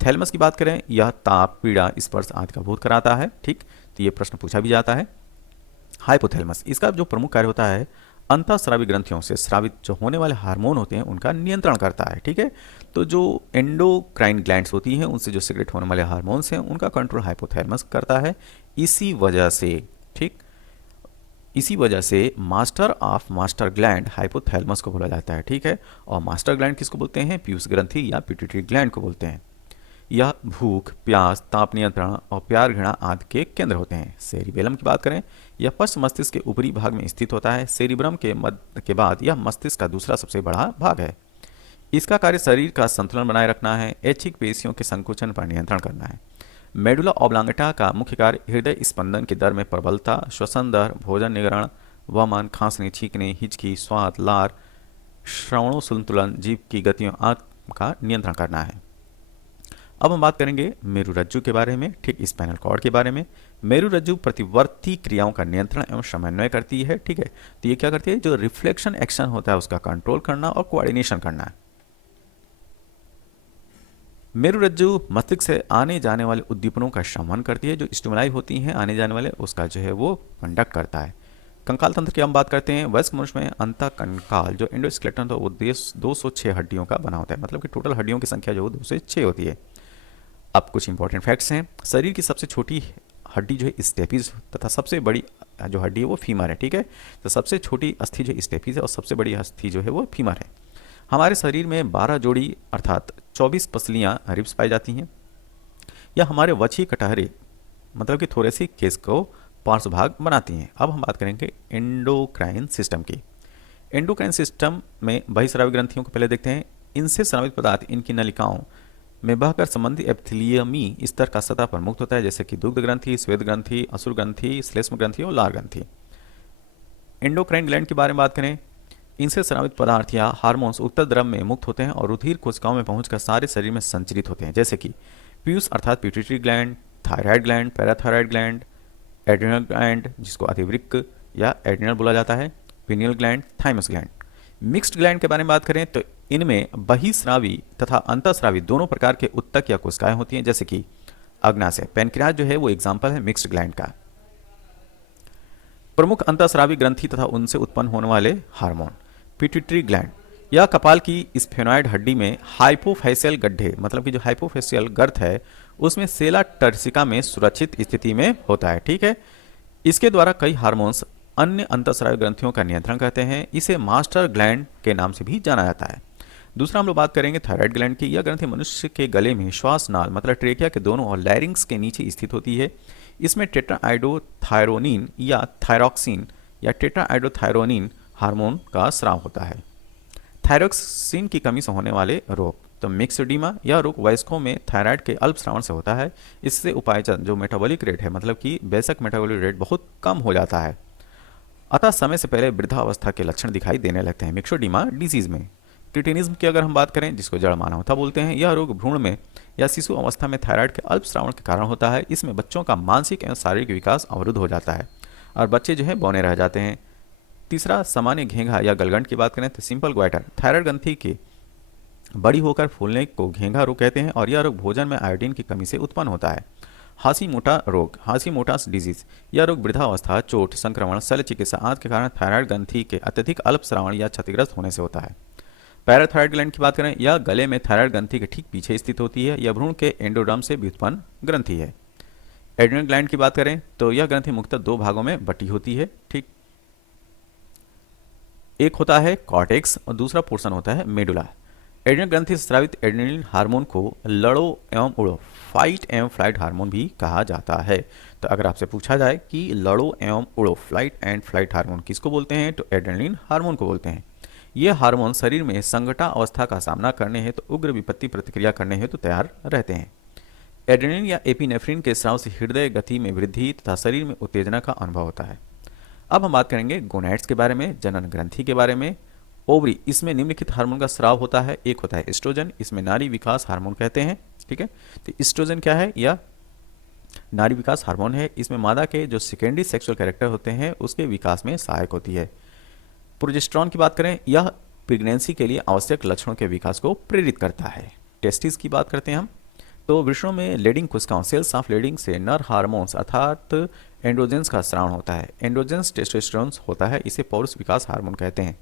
थैलमस की बात करें, यह ताप, पीड़ा, स्पर्श आदि का बोध कराता है, ठीक, तो ये प्रश्न पूछा भी जाता है। हाइपोथैलमस, इसका जो प्रमुख कार्य होता है अंतःस्रावी ग्रंथियों से स्रावित जो होने वाले हार्मोन होते हैं उनका नियंत्रण करता है, ठीक है। तो जो एंडोक्राइन ग्लैंड्स होती हैं उनसे जो सिक्रेट होने वाले हार्मोन्स हैं उनका कंट्रोल हाइपोथैलमस करता है। इसी वजह से, ठीक, इसी वजह से master of master gland hypothalamus को बोला जाता है, ठीक है। और मास्टर ग्लैंड किसको बोलते हैं, पीयूष ग्रंथि या पिट्यूटरी ग्लैंड को बोलते हैं। यह भूख, प्यास, ताप नियंत्रण और प्यार घृणा आदि के केंद्र होते हैं। सेरिबेलम की बात करें, यह पश्च मस्तिष्क के ऊपरी भाग में स्थित होता है। सेरिब्रम के मध्य के बाद यह मस्तिष्क का दूसरा सबसे बड़ा भाग है। इसका कार्य शरीर का संतुलन बनाए रखना है, ऐच्छिक पेशियों के संकुचन पर नियंत्रण करना है। मेडुला ऑब्लांगेटा का मुख्य कार्य हृदय स्पंदन की दर में प्रबलता, श्वसन दर, भोजन निगरण, वमन, खांसने, छींकने, हिचकी, स्वाद, लार, श्रवणों संतुलन, जीभ की गतियों आदि का नियंत्रण करना है। अब हम बात करेंगे मेरुरज्जु के बारे में, ठीक, स्पाइनल कॉर्ड के बारे में। मेरुरज्जु प्रतिवर्ती क्रियाओं का नियंत्रण एवं समन्वय करती है, ठीक है। तो ये क्या करती है, जो रिफ्लेक्शन एक्शन होता है उसका कंट्रोल करना और कोऑर्डिनेशन करना है। मेरुरज्जु मस्तिष्क से आने जाने वाले उद्दीपनों का शमन करती है। जो स्टिमुलाई होती हैं आने जाने वाले उसका जो है वो कंडक्ट करता है। कंकाल तंत्र की हम बात करते हैं। वयस्क मनुष्य में अंतः कंकाल जो एंडोस्केलेटन तो वो 206 हड्डियों का बना होता है, मतलब कि टोटल हड्डियों की संख्या जो 2 से 6 होती है। अब कुछ इंपॉर्टेंट फैक्ट्स हैं। शरीर की सबसे छोटी हड्डी जो है स्टेपिस तथा सबसे बड़ी जो हड्डी है वो फीमर है, ठीक है। तो सबसे छोटी अस्थि जो स्टेपिस है और सबसे बड़ी अस्थि जो है वो फीमर है। हमारे शरीर में 12 जोड़ी अर्थात 24 पसलियाँ रिब्स पाई जाती हैं। या हमारे वक्षीय कटहरे मतलब कि थोरेसिक केस को पार्श्व भाग बनाती हैं। अब हम बात करेंगे एंडोक्राइन सिस्टम की। एंडोक्राइन सिस्टम में बहिस्रावी ग्रंथियों को पहले देखते हैं। इनसे स्रावित पदार्थ इनकी नलिकाओं में बहकर संबंधी एपिथेलियमी स्तर का सतह पर मुक्त होता है, जैसे कि दुग्ध ग्रंथि, श्वेत ग्रंथि, असुर ग्रंथि, श्लेष्म ग्रंथि और लार ग्रंथि। एंडोक्राइन ग्लैंड के बारे में बात करें, इनसे स्रावित पदार्थ या हार्मोन्स उक्त द्रव में मुक्त होते हैं और रुधिर कोशिकाओं में पहुंचकर सारे शरीर में संचरित होते हैं, जैसे कि पीयूष अर्थात pituitary gland, thyroid gland, parathyroid gland, adrenal gland जिसको अतिवृक्क या एड्रिनल बोला जाता है, pineal gland, thymus gland. Mixed gland के बारे में बात करें तो इनमें बहिस्रावी तथा अंतःस्रावी दोनों प्रकार के उत्तक या कोशिकाएं होती हैं, जैसे कि अग्नाशय, पैनक्रियाज जो है वो एग्जाम्पल है मिक्स्ड ग्लैंड का। प्रमुख अंतःस्रावी ग्रंथि तथा उनसे उत्पन्न होने वाले हार्मोन। पिट्यूटरी ग्लैंड या कपाल की स्फेनॉइड हड्डी में हाइपोफेशियल गड्ढे मतलब कि जो हाइपोफेशियल गर्त है उसमें सेला टर्सिका में सुरक्षित स्थिति में होता है, ठीक है। इसके द्वारा कई हार्मोन्स अन्य अंतःस्रावी ग्रंथियों का नियंत्रण करते हैं। इसे मास्टर ग्लैंड के नाम से भी जाना जाता है। दूसरा हम लोग बात करेंगे थायराइड ग्लैंड की। यह ग्रंथि मनुष्य के गले में श्वास नाल मतलब ट्रेकिया के दोनों और लैरिंग्स के नीचे स्थित होती है। इसमें टेट्राआइडोथायरोनिन या थायरॉक्सिन या टेट्राआइडोथायरोनिन हार्मोन का स्राव होता है। थायरॉक्सिन की कमी से होने वाले रोग, तो मिक्सोडीमा यह रोग वयस्कों में थायराइड के अल्प स्रावन से होता है। इससे उपायजन जो मेटाबॉलिक रेट है मतलब कि बेसिक मेटाबॉलिक रेट बहुत कम हो जाता है, अतः समय से पहले वृद्धावस्था के लक्षण दिखाई देने लगते हैं मिक्सोडीमा डिजीज में। क्रिटिनिज्म की अगर हम बात करें जिसको जड़ मानवता बोलते हैं, यह रोग भ्रूण में या शिशु अवस्था में थायराइड के अल्प स्रावन के कारण होता है। इसमें बच्चों का मानसिक एवं शारीरिक विकास अवरुद्ध हो जाता है और बच्चे जो है बौने रह जाते हैं। तीसरा सामान्य घेंघा या गलगंड की बात करें तो सिंपल ग्वाइटर थायराइड ग्रंथि के बड़ी होकर फूलने को घेंघा रोग कहते हैं और यह रोग भोजन में आयोडीन की कमी से उत्पन्न होता है। हासी मोटा रोग, हासी मोटास डिजीज, यह रोग वृद्धावस्था, चोट, संक्रमण, शल्य चिकित्सा आदि के कारण थायराइड ग्रंथि के अत्यधिक अल्प स्रावन या क्षतिग्रस्त होने से होता है। पैराथायराइड ग्लैंड की बात करें, यह गले में थायराइड ग्रंथि के ठीक पीछे स्थित होती है। यह भ्रूण के एंडोडर्म से व्युत्पन्न ग्रंथि है। एड्रिनल ग्लैंड की बात करें तो यह ग्रंथि मुख्यतः दो भागों में बटी होती है, ठीक। एक होता है कॉर्टेक्स और दूसरा पोर्शन होता है मेडुला। एड्रिनल ग्रंथि से स्रावित एड्रिनलिन हार्मोन को लड़ो एवं उड़ो, फाइट एवं फ्लाइट हार्मोन भी कहा जाता है। तो अगर आपसे पूछा जाए कि लड़ो एवं उड़ो, फ्लाइट एंड फ्लाइट हार्मोन किसको बोलते हैं, तो एड्रिनलिन हार्मोन को बोलते हैं। ये हार्मोन शरीर में संकटा अवस्था का सामना करने हेतु तो उग्र विपत्ति प्रतिक्रिया करने हेतु तो तैयार रहते हैं। एड्रेनलिन या एपिनेफ्रिन के स्राव से हृदय गति में वृद्धि तथा शरीर में उत्तेजना का अनुभव होता है। अब हम बात करेंगे गोनैड्स के बारे में, जनन ग्रंथि के बारे में। ओवरी, इसमें निम्नलिखित हार्मोन का स्राव होता है। एक होता है एस्ट्रोजन, इसमें नारी विकास हार्मोन कहते हैं, ठीक है। तो एस्ट्रोजन क्या है, या नारी विकास हार्मोन है। इसमें मादा के जो सेकेंडरी सेक्सुअल कैरेक्टर होते हैं उसके विकास में सहायक होती है। प्रोजेस्टेरॉन की बात करें, यह प्रेगनेंसी के लिए आवश्यक लक्षणों के विकास को प्रेरित करता है। टेस्टिस की बात करते हैं हम, तो वृषणों में लेडिंग कोशिकाओं सेल्स ऑफ लेडिंग से नर हार्मोन्स अर्थात एंड्रोजेंस का स्राव होता है। एंड्रोजेंस टेस्टोस्टेरोन होता है, इसे पौरुष विकास हार्मोन कहते हैं।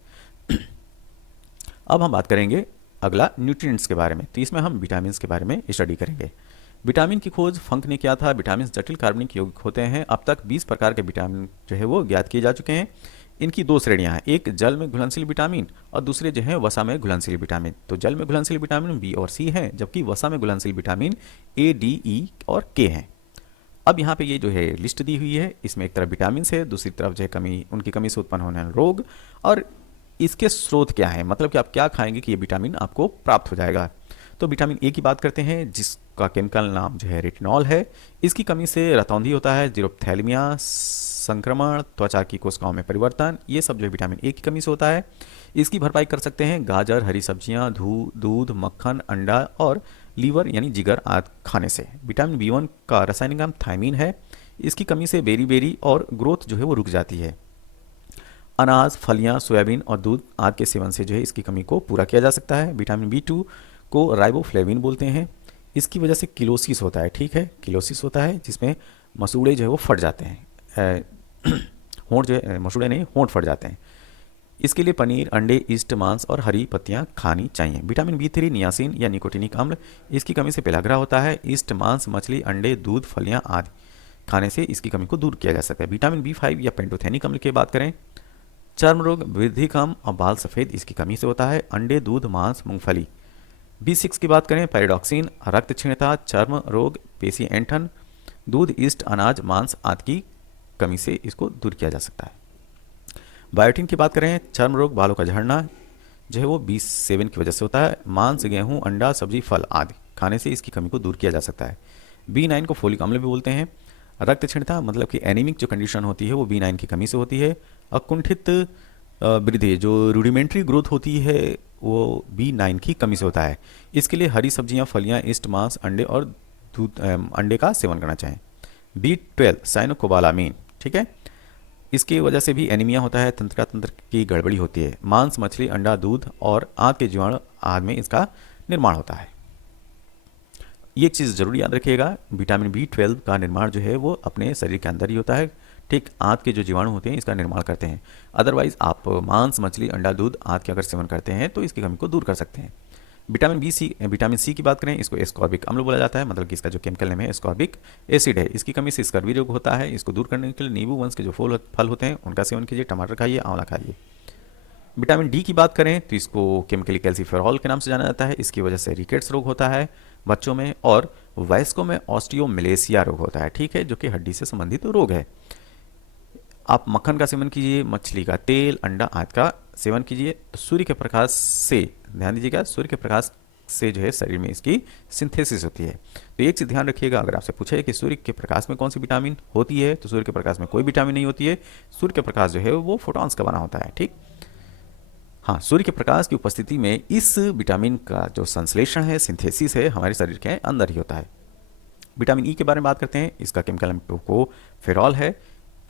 अब हम बात करेंगे अगला न्यूट्रिएंट्स के बारे में, तो इसमें हम विटामिन के बारे में स्टडी करेंगे। विटामिन की खोज फंक ने किया था। विटामिन जटिल कार्बनिक यौगिक होते हैं। अब तक 20 प्रकार के विटामिन जो है वो ज्ञात किए जा चुके हैं। इनकी दो श्रेणियां हैं, एक जल में घुलनशील विटामिन और दूसरे जो है वसा में घुलनशील विटामिन। तो जल में घुलनशील विटामिन बी और सी हैं, जबकि वसा में घुलनशील विटामिन ए, डी, ई और के हैं। अब यहाँ पे ये जो है लिस्ट दी हुई है, इसमें एक तरफ विटामिन है, दूसरी तरफ जो है कमी, उनकी कमी से उत्पन्न होने वाले रोग और इसके स्रोत क्या है, मतलब कि आप क्या खाएंगे कि ये विटामिन आपको प्राप्त हो जाएगा। तो विटामिन ए की बात करते हैं, जिसका केमिकल नाम जो है रेटिनॉल है। इसकी कमी से रतौंधी होता है, जीरोप्थैल्मिया, संक्रमण, त्वचा की कोशिकाओं में परिवर्तन, ये सब जो है विटामिन ए की कमी से होता है। इसकी भरपाई कर सकते हैं गाजर, हरी सब्जियां, दूध, मक्खन, अंडा और लीवर यानी जिगर आदि खाने से। विटामिन बी1 का रासायनिक नाम थायमीन है। इसकी कमी से बेरी और ग्रोथ जो है वो रुक जाती है। अनाज, फलियां, सोयाबीन और दूध आदि के सेवन से जो है इसकी कमी को पूरा किया जा सकता है। विटामिन बी2 को राइबोफ्लेविन बोलते हैं। इसकी वजह से किलोसिस होता है, ठीक है, किलोसिस होता है जिसमें मसूड़े जो है वो फट जाते हैं, होंठ जो है, मसूड़े नहीं, होंठ फट जाते हैं। इसके लिए पनीर, अंडे, ईस्ट, मांस और हरी पत्तियां खानी चाहिए। विटामिन बी3 नियासिन या निकोटिनिक अम्ल, इसकी कमी से पेलाग्रा होता है। ईस्ट, मांस, मछली, अंडे, दूध, फलियां आदि खाने से इसकी कमी को दूर किया जा सकता है। विटामिन बी5 या पेंटोथेनिक अम्ल की बात करें, चर्म रोग, वृद्धि कम और बाल सफ़ेद इसकी कमी से होता है। अंडे, दूध, मांस, मूंगफली B6 की बात करें, पैराडॉक्सिन, रक्त क्षीणता, चर्म रोग, पेशी ऐंठन, दूध, ईस्ट, अनाज, मांस आदि की कमी से इसको दूर किया जा सकता है। बायोटिन की बात करें, चर्म रोग, बालों का झड़ना जो है वो B7 की वजह से होता है। मांस, गेहूं, अंडा, सब्जी, फल आदि खाने से इसकी कमी को दूर किया जा सकता है। B9 को फोलिक अम्ल भी बोलते हैं। रक्त क्षीणता मतलब कि एनीमिक जो कंडीशन होती है वो B9 की कमी से होती है। अकुंठित वृद्धि जो रूडिमेंट्री ग्रोथ होती है वो B9 की कमी से होता है। इसके लिए हरी सब्जियां, फलियां, ईस्ट, मांस, अंडे और दूध अंडे का सेवन करना चाहिए। B12 साइनोकोबालामीन, ठीक है, इसकी वजह से भी एनीमिया होता है, तंत्रिका तंत्र की गड़बड़ी होती है। मांस, मछली, अंडा, दूध और आग के जीवाणु आदि में इसका निर्माण होता है। ये एक चीज़ जरूर याद रखिएगा, विटामिन B12 का निर्माण जो है वो अपने शरीर के अंदर ही होता है। ठीक, आंत के जो जीवाणु होते हैं इसका निर्माण करते हैं। अदरवाइज आप मांस, मछली, अंडा, दूध आदि के अगर सेवन करते हैं तो इसकी कमी को दूर कर सकते हैं। विटामिन सी की बात करें, इसको एस्कॉर्बिक अम्ल बोला जाता है, मतलब कि इसका जो केमिकल नेम है एस्कॉर्बिक एसिड है। इसकी कमी से स्कर्वी रोग होता है। इसको दूर करने के लिए नींबू वंश के जो फल होते हैं उनका सेवन कीजिए, टमाटर खाइए, आंवला खाइए। विटामिन डी की बात करें तो इसको केमिकली कैल्सीफेरॉल के नाम से जाना जाता है। इसकी वजह से रिकेट्स रोग होता है बच्चों में, और वयस्कों में ऑस्टियोमिलेसिया रोग होता है, ठीक है, जो कि हड्डी से संबंधित रोग है। आप मक्खन का सेवन कीजिए, मछली का तेल, अंडा आदि का सेवन कीजिए। तो सूर्य के प्रकाश से, ध्यान दीजिएगा, सूर्य के प्रकाश से जो है शरीर में इसकी सिंथेसिस होती है। तो एक चीज़ ध्यान रखिएगा, अगर आपसे पूछे कि सूर्य के प्रकाश में कौन सी विटामिन होती है तो सूर्य के प्रकाश में कोई विटामिन नहीं होती है। सूर्य के प्रकाश जो है वो फोटॉन्स का बना होता है, ठीक। हाँ, सूर्य के प्रकाश की उपस्थिति में इस विटामिन का जो संश्लेषण है, सिंथेसिस है, हमारे शरीर के अंदर ही होता है। विटामिन ई के बारे में बात करते हैं। इसका केमिकल नेम टोकोफेरॉल है।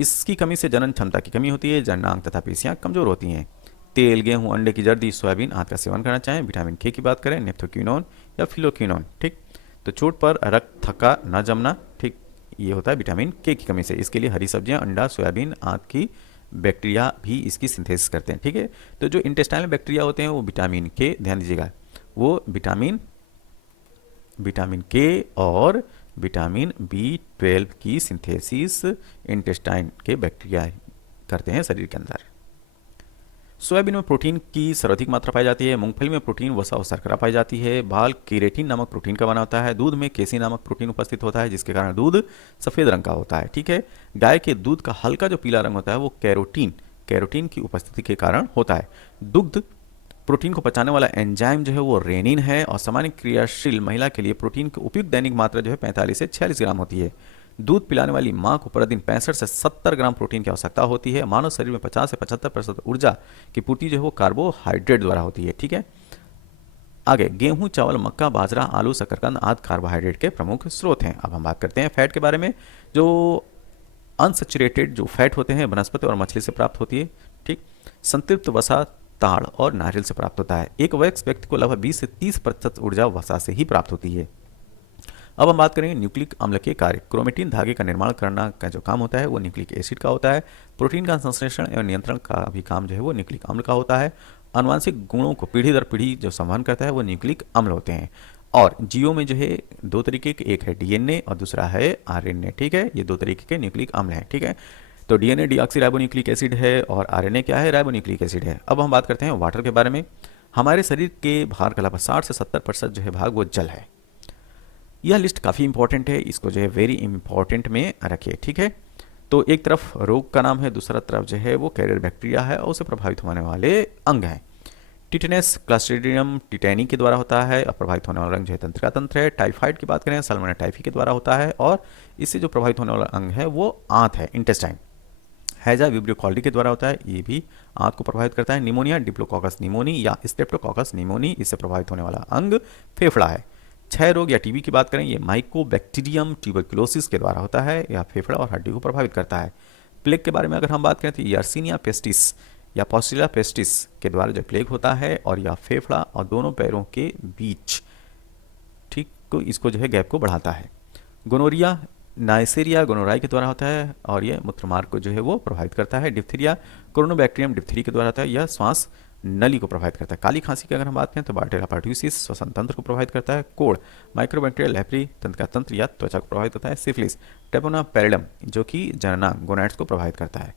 इसकी कमी से जनन क्षमता की कमी होती है, जननांग तथा पेशियां कमजोर होती हैं। तेल, गेहूं, अंडे की जर्दी, सोयाबीन आदि का सेवन करना चाहिए। विटामिन के की बात करें, नेप्थोक्विनोन या फिलोक्विनोन, ठीक। तो चोट पर रक्त थक्का न जमना, ठीक, ये होता है विटामिन के की कमी से। इसके लिए हरी सब्जियां, अंडा, सोयाबीन आदि की बैक्टीरिया भी इसकी सिंथेसिस करते हैं, ठीक है। तो जो इंटेस्टाइनल बैक्टीरिया होते हैं वो विटामिन के, ध्यान दीजिएगा, वो विटामिन के और विटामिन B12 की सिंथेसिस इंटेस्टाइन के बैक्टीरिया करते हैं शरीर के अंदर। सोयाबीन में प्रोटीन की सर्वाधिक मात्रा पाई जाती है। मूंगफली में प्रोटीन, वसा और शर्करा पाई जाती है। बाल केरेटिन नामक प्रोटीन का बना होता है। दूध में केसिन नामक प्रोटीन उपस्थित होता है, जिसके कारण दूध सफेद रंग का होता है, ठीक है। गाय के दूध का हल्का जो पीला रंग होता है वो कैरोटीन की उपस्थिति के कारण होता है। दुग्ध प्रोटीन को पचाने वाला एंजाइम जो है वो रेनिन है, और सामान्य क्रियाशील महिला के लिए प्रोटीन की उपयुक्त दैनिक मात्रा जो है 45 से 46 ग्राम होती है। दूध पिलाने वाली मां को प्रतिदिन 65 से 70 ग्राम प्रोटीन की आवश्यकता होती है। मानव शरीर में 50 से 75% ऊर्जा की पूर्ति जो है वो कार्बोहाइड्रेट द्वारा होती है, ठीक है। आगे, गेहूं, चावल, मक्का, बाजरा, आलू, शकरकंद आदि कार्बोहाइड्रेट के प्रमुख स्रोत हैं। अब हम बात करते हैं फैट के बारे में। जो अनसेचुरेटेड जो फैट होते हैं वनस्पति और मछली से प्राप्त होती है, ठीक। संतृप्त वसा ताड़ और नारियल से प्राप्त होता है। एक वयस्क व्यक्ति को लगभग 20 से 30% ऊर्जा वसा से ही प्राप्त होती है। अब हम बात करेंगे न्यूक्लिक अम्ल के कार्य। क्रोमेटिन धागे का निर्माण करना का जो काम होता है वो न्यूक्लिक एसिड का होता है। प्रोटीन का संश्लेषण एवं नियंत्रण का भी काम जो है वो न्यूक्लिक अम्ल का होता है। आनुवांशिक गुणों को पीढ़ी दर पीढ़ी जो संवहन करता है वो न्यूक्लिक अम्ल होते हैं। और जीवों में जो है दो तरीके के, एक है डीएनए और दूसरा है आरएनए, ठीक है। ये दो तरीके के न्यूक्लिक अम्ल हैं, ठीक है। तो डीएनए डीऑक्सीराइबोन्यूक्लिक एसिड है और आरएनए क्या है, राइबोन्यूक्लिक एसिड है। अब हम बात करते हैं वाटर के बारे में। हमारे शरीर के भार का लगभग 60 से 70% जो है भाग वो जल है। यह लिस्ट काफ़ी इंपॉर्टेंट है, इसको जो है वेरी इंपॉर्टेंट में रखिए, ठीक है। तो एक तरफ रोग का नाम है, दूसरा तरफ जो है वो कैरियर बैक्टीरिया है और उसे प्रभावित होने वाले अंग हैं। टिटेनस क्लस्ट्रीडियम टिटेनी के द्वारा होता है और प्रभावित होने वाला अंग जो है तंत्रिका तंत्र है। टाइफाइड की बात करें, साल्मोनेला टाइफी के द्वारा होता है और इससे जो प्रभावित होने वाला अंग है वो आंत है, इंटेस्टाइन। हैजा विब्रियो कॉल्डी के द्वारा होता है, ये भी आंत को प्रभावित करता है। निमोनिया डिप्लोकोकस निमोनी या स्ट्रेप्टोकोकस निमोनी, इससे प्रभावित होने वाला अंग फेफड़ा है। क्षय रोग या टीबी की बात करें, ये माइकोबैक्टीरियम ट्यूबरकुलोसिस के द्वारा होता है या फेफड़ा और हड्डी को प्रभावित करता है। प्लेग के बारे में अगर हम बात करें तो यर्सीनिया पेस्टिस या पॉस्टिला पेस्टिस के द्वारा जो प्लेग होता है और यह फेफड़ा और दोनों पैरों के बीच, ठीक, को इसको जो है गैप को बढ़ाता है। गोनोरिया नाइसेरिया गोनोराई के द्वारा होता है और यह मूत्रमार्ग को जो है वो प्रभावित करता है। डिप्थीरिया कोरोनोबैक्टीरियम डिप्थीरी के द्वारा होता है, यह श्वास नली को प्रभावित करता है। काली खांसी की अगर हम बात करें तो बार्टेरा पार्ट्यूसिस श्वसन तंत्र को प्रभावित करता है। कोड़ माइक्रोबैक्टीरियल लैप्री तंत्रिका तंत्र या त्वचा को प्रभावित करता है। सिफिलिस टेपोना पैरिडम जो कि जननांग गोनैड्स को प्रभावित करता है।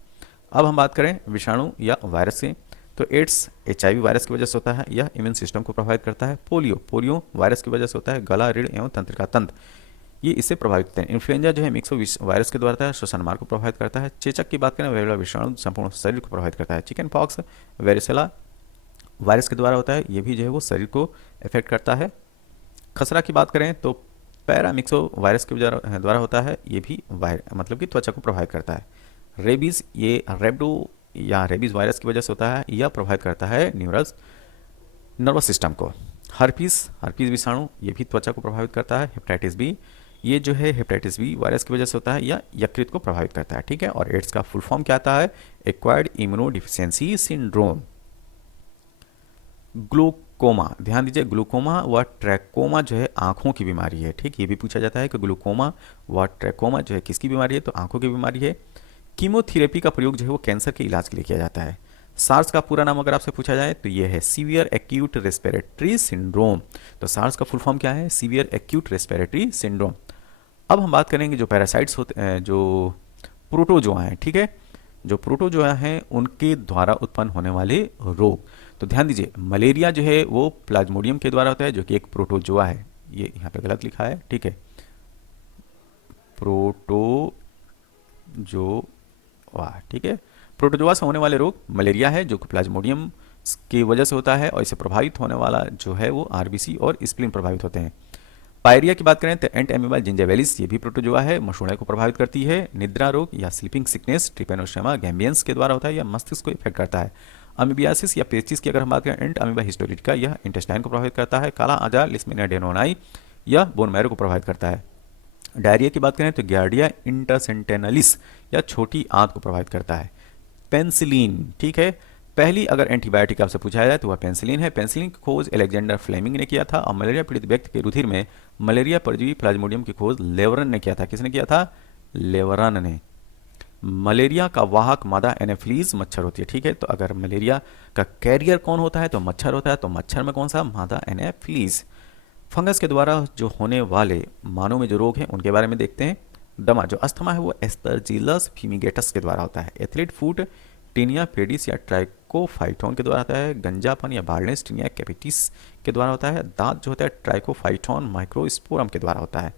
अब हम बात करें विषाणु या वायरस से, तो एड्स HIV वायरस की वजह से होता है, यह इम्यून सिस्टम को प्रभावित करता है। पोलियो वायरस की वजह से होता है, गला, रीढ़ एवं तंत्रिका तंत्र ये इससे प्रभावित होते हैं। इन्फ्लुएंजा जो है मिक्स वायरस के द्वारा होता है, श्वसन मार्ग को प्रभावित करता है। चेचक की बात करें, वेरुला विषाणु संपूर्ण शरीर को प्रभावित करता है। चिकन पॉक्स वेरिसेला वायरस के द्वारा होता है, ये भी जो है वो शरीर को इफेक्ट करता है। खसरा की बात करें तो पैरामिक्सो वायरस के द्वारा होता है, ये भी मतलब कि त्वचा को प्रभावित करता है। रेबीज ये रेबडो या रेबीज वायरस की वजह से होता है, यह प्रभावित करता है नर्वस सिस्टम को। हर्पीस विषाणु ये भी त्वचा को प्रभावित करता है। हेपेटाइटिस बी ये जो है हेपेटाइटिस बी वायरस की वजह से होता है, या यकृत को प्रभावित करता है, ठीक है। और एड्स का फुल फॉर्म क्या आता है? Acquired immunodeficiency syndrome. ग्लूकोमा, ध्यान दीजिए, ग्लूकोमा व ट्रैकोमा जो है आंखों की बीमारी है, ठीक। ये भी पूछा जाता है कि ग्लूकोमा व ट्रैकोमा जो है किसकी बीमारी है, तो आंखों की बीमारी है। कीमोथेरेपी का प्रयोग जो है वो कैंसर के इलाज के लिए किया जाता है। सार्स का पूरा नाम अगर आपसे पूछा जाए तो ये है सीवियर एक्यूट रेस्पिरेटरी सिंड्रोम। तो सार्स का फुल फॉर्म क्या है? Severe acute respiratory syndrome. अब हम बात करेंगे जो पैरासाइट्स होते हैं, जो प्रोटोजोआ हैं, ठीक है, जो प्रोटोजोआ हैं उनके द्वारा उत्पन्न होने वाले रोग। तो ध्यान दीजिए, मलेरिया जो है वो प्लाज्मोडियम के द्वारा होता है, जो कि एक प्रोटोजोआ है। ये यहाँ पे गलत लिखा है, ठीक है, प्रोटोजोआ, ठीक है। प्रोटोजोआ से होने वाले रोग मलेरिया है, जो कि प्लाज्मोडियम की वजह से होता है, और इससे प्रभावित होने वाला जो है वो आरबीसी और स्प्लीन प्रभावित होते हैं। पायरिया की बात करें तो एंट एमिबा जिंजावेलिस ये भी प्रोटोजोआ है, मशूड़े को प्रभावित करती है। निद्रा रोग या स्लीपिंग सिकनेस ट्रिपेनोसोमा गैम्बियंस के द्वारा होता है, या मस्तिष्क को इफेक्ट करता है। अमीबियासिस या पेचिस की अगर हम बात करें, एंट अमीबा हिस्टोरिटिका, यह इंटेस्टाइन को प्रभावित करता है। काला आजार लिस्मिनिया डेनोनाई यह बोन मैरो को प्रभावित करता है। डायरिया की बात करें तो ग्यार्डिया इंटरसेंटेनलिस या छोटी आंत को प्रभावित करता है। पेंसिलिन, ठीक है, पहली अगर एंटीबायोटिक आपसे पूछा जाए तो वह पेंसिलिन है। पेंसिलिन की खोज अलेक्जेंडर फ्लेमिंग ने किया था, और मलेरिया पीड़ित व्यक्ति के रुधिर में मलेरिया परजीवी प्लाज्मोडियम की खोज लेवरन ने किया था। किसने किया था? लेवरन ने। मलेरिया का वाहक मादा एनाफिलीज मच्छर होती है, ठीक है। तो अगर मलेरिया का कैरियर कौन होता है तो मच्छर होता है, तो मच्छर में कौन सा? मादा एनाफिलीज। फंगस के द्वारा जो होने वाले मानव में जो रोग हैं उनके बारे में देखते हैं। दमा, जो अस्थमा है वो एस्परजिलस फ्यूमिगेटस के द्वारा होता है। एथलीट फूट टीनिया पेडिस या ट्राइकोफाइटोन के द्वारा होता है। गंजापन या बार्डनेस टीनिया कैपिटिस के द्वारा होता है। दांत जो होता है ट्राइकोफाइटोन माइक्रोस्पोरम के द्वारा होता है।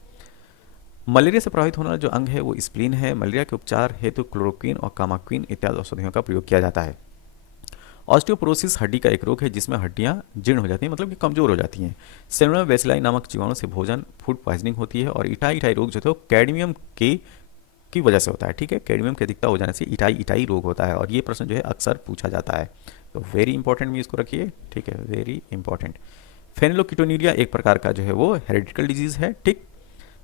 मलेरिया से प्रभावित होने वाला जो अंग है वो स्प्लीन है। मलेरिया के उपचार हेतु क्लोरोक्विन और कामाक्विन इत्यादि औषधियों का प्रयोग किया जाता है। ऑस्टियोपोरोसिस हड्डी का एक रोग है जिसमें हड्डियां जीर्ण हो जाती हैं, मतलब कि कमजोर हो जाती हैं। सेलुलर बेसिलाई नामक जीवाणु से भोजन फूड पॉइजनिंग होती है। और इटाई रोग जो है वो कैडमियम की वजह से होता है, ठीक है। कैडमियम की अधिकता हो जाने से इटाई रोग होता है, और ये प्रश्न जो है अक्सर पूछा जाता है, तो वेरी इंपॉर्टेंट में इसको रखिए, ठीक है, वेरी इंपॉर्टेंट। फेनिलोकिटोन्यूरिया एक प्रकार का जो है वो हेरिडिटल डिजीज है, ठीक।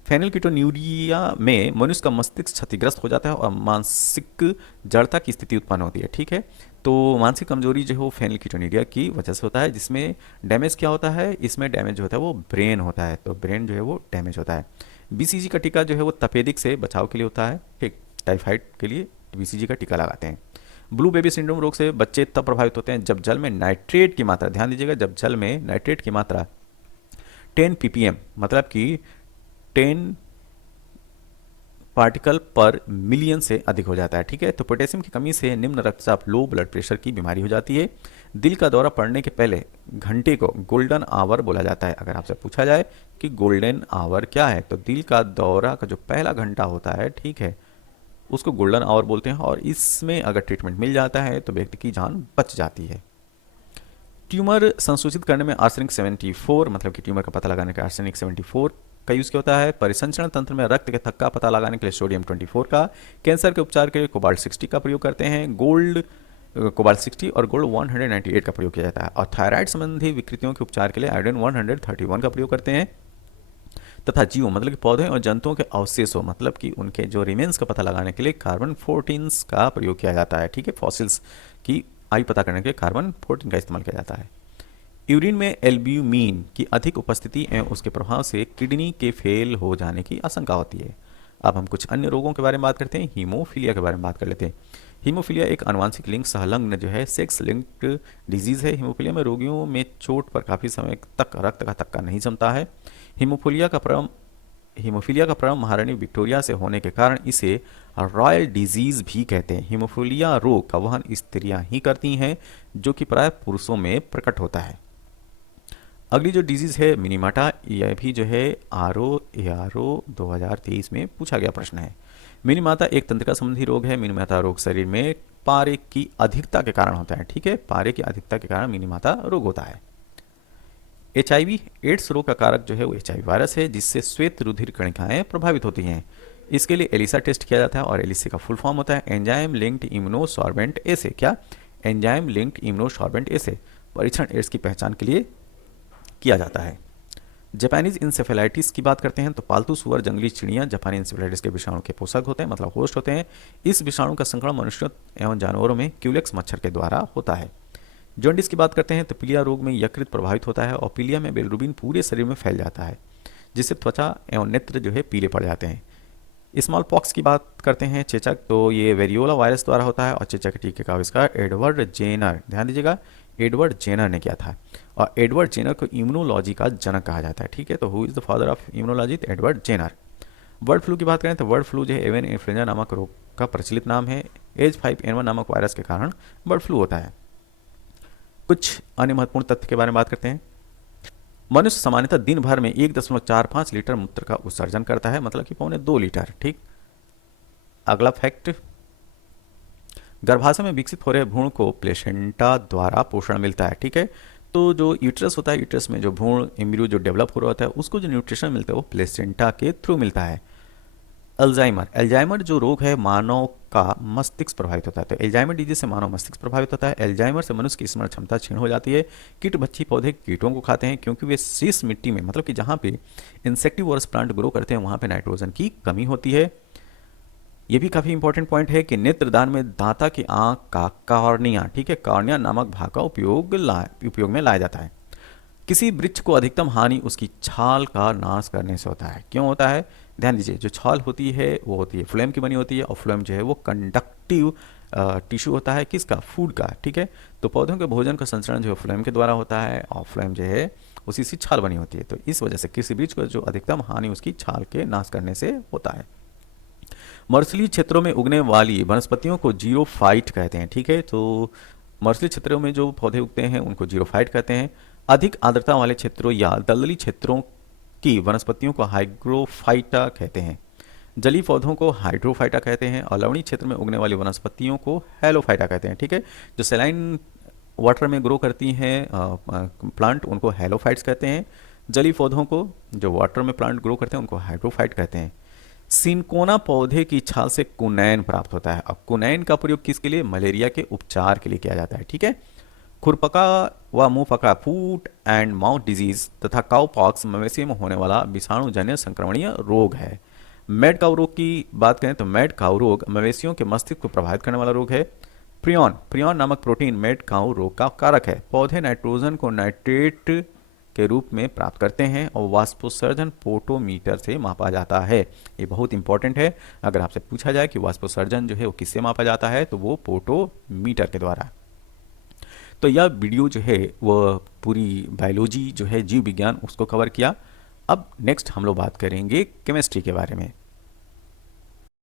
फेनिलकीटोन्यूरिया में मनुष्य का मस्तिष्क क्षतिग्रस्त हो जाता है और मानसिक जड़ता की स्थिति उत्पन्न होती है, ठीक है। तो मानसिक कमजोरी जो है वो फेनिलकीटोन्यूरिया की वजह से होता है, जिसमें डैमेज क्या होता है? इसमें डैमेज जो होता है वो ब्रेन होता है, तो ब्रेन जो है वो डैमेज होता है। बीसीजी का टीका जो है वो तपेदिक से बचाव के लिए होता है, ठीक, टाइफाइड के लिए बीसीजी का टीका लगाते हैं। ब्लू बेबी सिंड्रोम रोग से बच्चे तब प्रभावित होते हैं जब जल में नाइट्रेट की मात्रा, ध्यान दीजिएगा, जब जल में नाइट्रेट की मात्रा 10 ppm मतलब कि 10 पार्टिकल पर मिलियन से अधिक हो जाता है, ठीक है। तो पोटेशियम की कमी से निम्न रक्तचाप, लो ब्लड प्रेशर की बीमारी हो जाती है। दिल का दौरा पड़ने के पहले घंटे को गोल्डन आवर बोला जाता है। अगर आपसे पूछा जाए कि गोल्डन आवर क्या है, तो दिल का दौरा का जो पहला घंटा होता है, ठीक है, उसको गोल्डन आवर बोलते हैं। और इसमें अगर ट्रीटमेंट मिल जाता है तो व्यक्ति की जान बच जाती है। ट्यूमर संसूचित करने में आर्सेनिक 74 मतलब कि ट्यूमर का पता लगाने का आर्सेनिक 74 का यूज क्या होता है? परिसंचरण तंत्र में रक्त के थक्का का पता लगाने के लिए सोडियम 24 का। कैंसर के उपचार के लिए कोबाल्ट 60 का प्रयोग करते हैं। कोबाल्ट 60 और गोल्ड 198 का प्रयोग किया जाता है। और थायराइड संबंधी विकृतियों के उपचार के लिए आयोडीन 131 का प्रयोग करते हैं। तथा जीवों मतलब कि पौधे और जंतुओं के अवशेषों मतलब कि उनके जो रिमेन्स का पता लगाने के लिए कार्बन 14 का प्रयोग किया जाता है, ठीक है। फॉसिल्स की आयु पता करने के लिए कार्बन 14 का इस्तेमाल किया जाता है। यूरिन में एल्ब्यूमिन की अधिक उपस्थिति एवं उसके प्रभाव से किडनी के फेल हो जाने की आशंका होती है। अब हम कुछ अन्य रोगों के बारे में बात करते हैं। हीमोफीलिया के बारे में बात कर लेते हैं। हीमोफीलिया एक आनुवांशिक लिंक संलग्न जो है सेक्स लिंक्ड डिजीज है। हीमोफीलिया में रोगियों में चोट पर काफ़ी समय तक रक्त का थक्का नहीं जमता है। हीमोफीलिया का हीमोफीलिया का प्रारंभ महारानी विक्टोरिया से होने के कारण इसे रॉयल डिजीज भी कहते हैं। हीमोफीलिया रोग का वहन स्त्रियां ही करती हैं, जो कि प्राय पुरुषों में प्रकट होता है। अगली जो डिजीज है मिनीमाटा, यह भी जो है आरओ 2023 में पूछा गया प्रश्न है। मिनीमाता एक तंत्रिका संबंधी रोग है। मिनीमाता रोग शरीर में पारे की अधिकता के कारण होता है। ठीक है, पारे की अधिकता के कारण मिनीमाता रोग होता है। एचआईवी एड्स रोग का कारक जो है वो एचआईवी वायरस है, जिससे श्वेत रुधिर कणिकाएं प्रभावित होती हैं। इसके लिए एलिसा टेस्ट किया जाता है और एलिसा का फुल फॉर्म होता है एंजाइम लिंक्ड इम्यूनोसॉर्बेंट एसे। क्या? एंजाइम लिंक्ड इम्यूनोसॉर्बेंट एसे। परीक्षण एड्स की पहचान के लिए किया जाता है। जापानीज इंसेफेलाइटिस की बात करते हैं तो पालतू सुअर, जंगली चिड़ियां जापानी इंसेफेलाइटिस के विषाणु के पोषक होते हैं, मतलब होस्ट होते हैं। इस विषाणु का संक्रमण मनुष्यों एवं जानवरों में क्यूलेक्स मच्छर के द्वारा होता है। जॉन्डिस की बात करते हैं तो पीलिया रोग में यकृत प्रभावित होता है और पीलिया में बिलिरुबिन पूरे शरीर में फैल जाता है, जिससे त्वचा एवं नेत्र जो है पीले पड़ जाते हैं। स्मॉल पॉक्स की बात करते हैं, चेचक, तो ये वेरियोला वायरस द्वारा होता है और चेचक के टीके का आविष्कार एडवर्ड जेनर, ध्यान दीजिएगा, एडवर्ड जेनर ने किया था। और एडवर्ड जेनर को इम्यूनोलॉजी का जनक कहा जाता है। ठीक है, तो who is the father of immunology? Edward Jenner. Bird flu की बात करें तो बर्ड फ्लू जो है एवियन इन्फ्लुएंजा नामक रोग का प्रचलित नाम है। H5N1 नामक वायरस के कारण बर्ड फ्लू होता है। कुछ अन्य महत्वपूर्ण तथ्य के बारे में बात करते हैं। मनुष्य सामान्यतः दिन भर में 1.45 लीटर मूत्र का उत्सर्जन करता है, मतलब कि 1.25 लीटर। ठीक। अगला फैक्ट, गर्भाशय में विकसित हो रहे भ्रूण को प्लेसेंटा द्वारा पोषण मिलता है। ठीक है, तो जो यूट्रस होता है, यूट्रस में जो भ्रूण एम्ब्रियो जो डेवलप हो रहा होता है, उसको जो न्यूट्रिशन मिलता है वो प्लेसेंटा के थ्रू मिलता है। एल्जाइमर जो रोग है मानव का मस्तिष्क प्रभावित होता है। तो एल्जाइमर डिजीज से मानव मस्तिष्क प्रभावित होता है। एल्जाइमर से मनुष्य की स्मरण क्षमता क्षीण हो जाती है। कीट भक्षी पौधे कीटों को खाते हैं क्योंकि वे शीश मिट्टी में, मतलब कि जहाँ पे इंसेक्टिवोरस प्लांट ग्रो करते हैं, वहाँ पे नाइट्रोजन की कमी होती है। ये भी काफ़ी इंपॉर्टेंट पॉइंट है कि नेत्रदान में दाता की आंख का कॉर्निया, ठीक है, कॉर्निया नामक भाग का उपयोग में लाया जाता है। किसी वृक्ष को अधिकतम हानि उसकी छाल का नाश करने से होता है। क्यों होता है? ध्यान दीजिए, जो छाल होती है वो होती है फ्लोएम की बनी होती है और फ्लोएम जो है वो कंडक्टिव टिश्यू होता है, किसका? फूड का। ठीक है, तो पौधों के भोजन का संचरण जो है फ्लोएम के द्वारा होता है और फ्लोएम जो है उसी से छाल बनी होती है। तो इस वजह से किसी वृक्ष को जो अधिकतम हानि उसकी छाल के नाश करने से होता है। मरुस्थलीय क्षेत्रों में उगने वाली वनस्पतियों को जीरोफाइट कहते हैं। ठीक है, तो मरुस्थलीय क्षेत्रों में जो पौधे उगते हैं उनको जीरोफाइट कहते हैं। अधिक आर्द्रता वाले क्षेत्रों या दलदली क्षेत्रों की वनस्पतियों को हाइग्रोफाइटा कहते हैं। जलीय पौधों को हाइड्रोफाइटा कहते हैं और लवणीय क्षेत्र में उगने वाली वनस्पतियों को हेलोफाइटा कहते हैं। ठीक है, जो सैलाइन वाटर में ग्रो करती हैं प्लांट, उनको हेलोफाइट्स कहते हैं। जलीय पौधों को जो वाटर में प्लांट ग्रो करते हैं उनको हाइड्रोफाइट कहते हैं। सिनकोना पौधे की छाल से कुनैन प्राप्त होता है। अब कुनैन का प्रयोग किसके लिए? मलेरिया के उपचार के लिए किया जाता है। ठीक है, खुरपका व मुंह पका, फूट एंड माउथ डिजीज तथा काउपॉक्स मवेशी में होने वाला विषाणुजन्य संक्रमणीय रोग है। मैड काउ रोग की बात करें तो मैड काउ रोग मवेशियों के मस्तिष्क को प्रभावित करने वाला रोग है। प्रियॉन नामक प्रोटीन मैड काउ रोग का कारक है। पौधे नाइट्रोजन को नाइट्रेट के रूप में प्राप्त करते हैं और वाष्पोत्सर्जन पोटोमीटर से मापा जाता है। ये बहुत इंपॉर्टेंट है। अगर आपसे पूछा जाए कि वाष्पोत्सर्जन जो है वो किससे मापा जाता है, तो वो पोटोमीटर के द्वारा। तो यह वीडियो जो है वह पूरी बायोलॉजी जो है जीव विज्ञान उसको कवर किया। अब नेक्स्ट हम लोग बात करेंगे केमिस्ट्री के बारे में।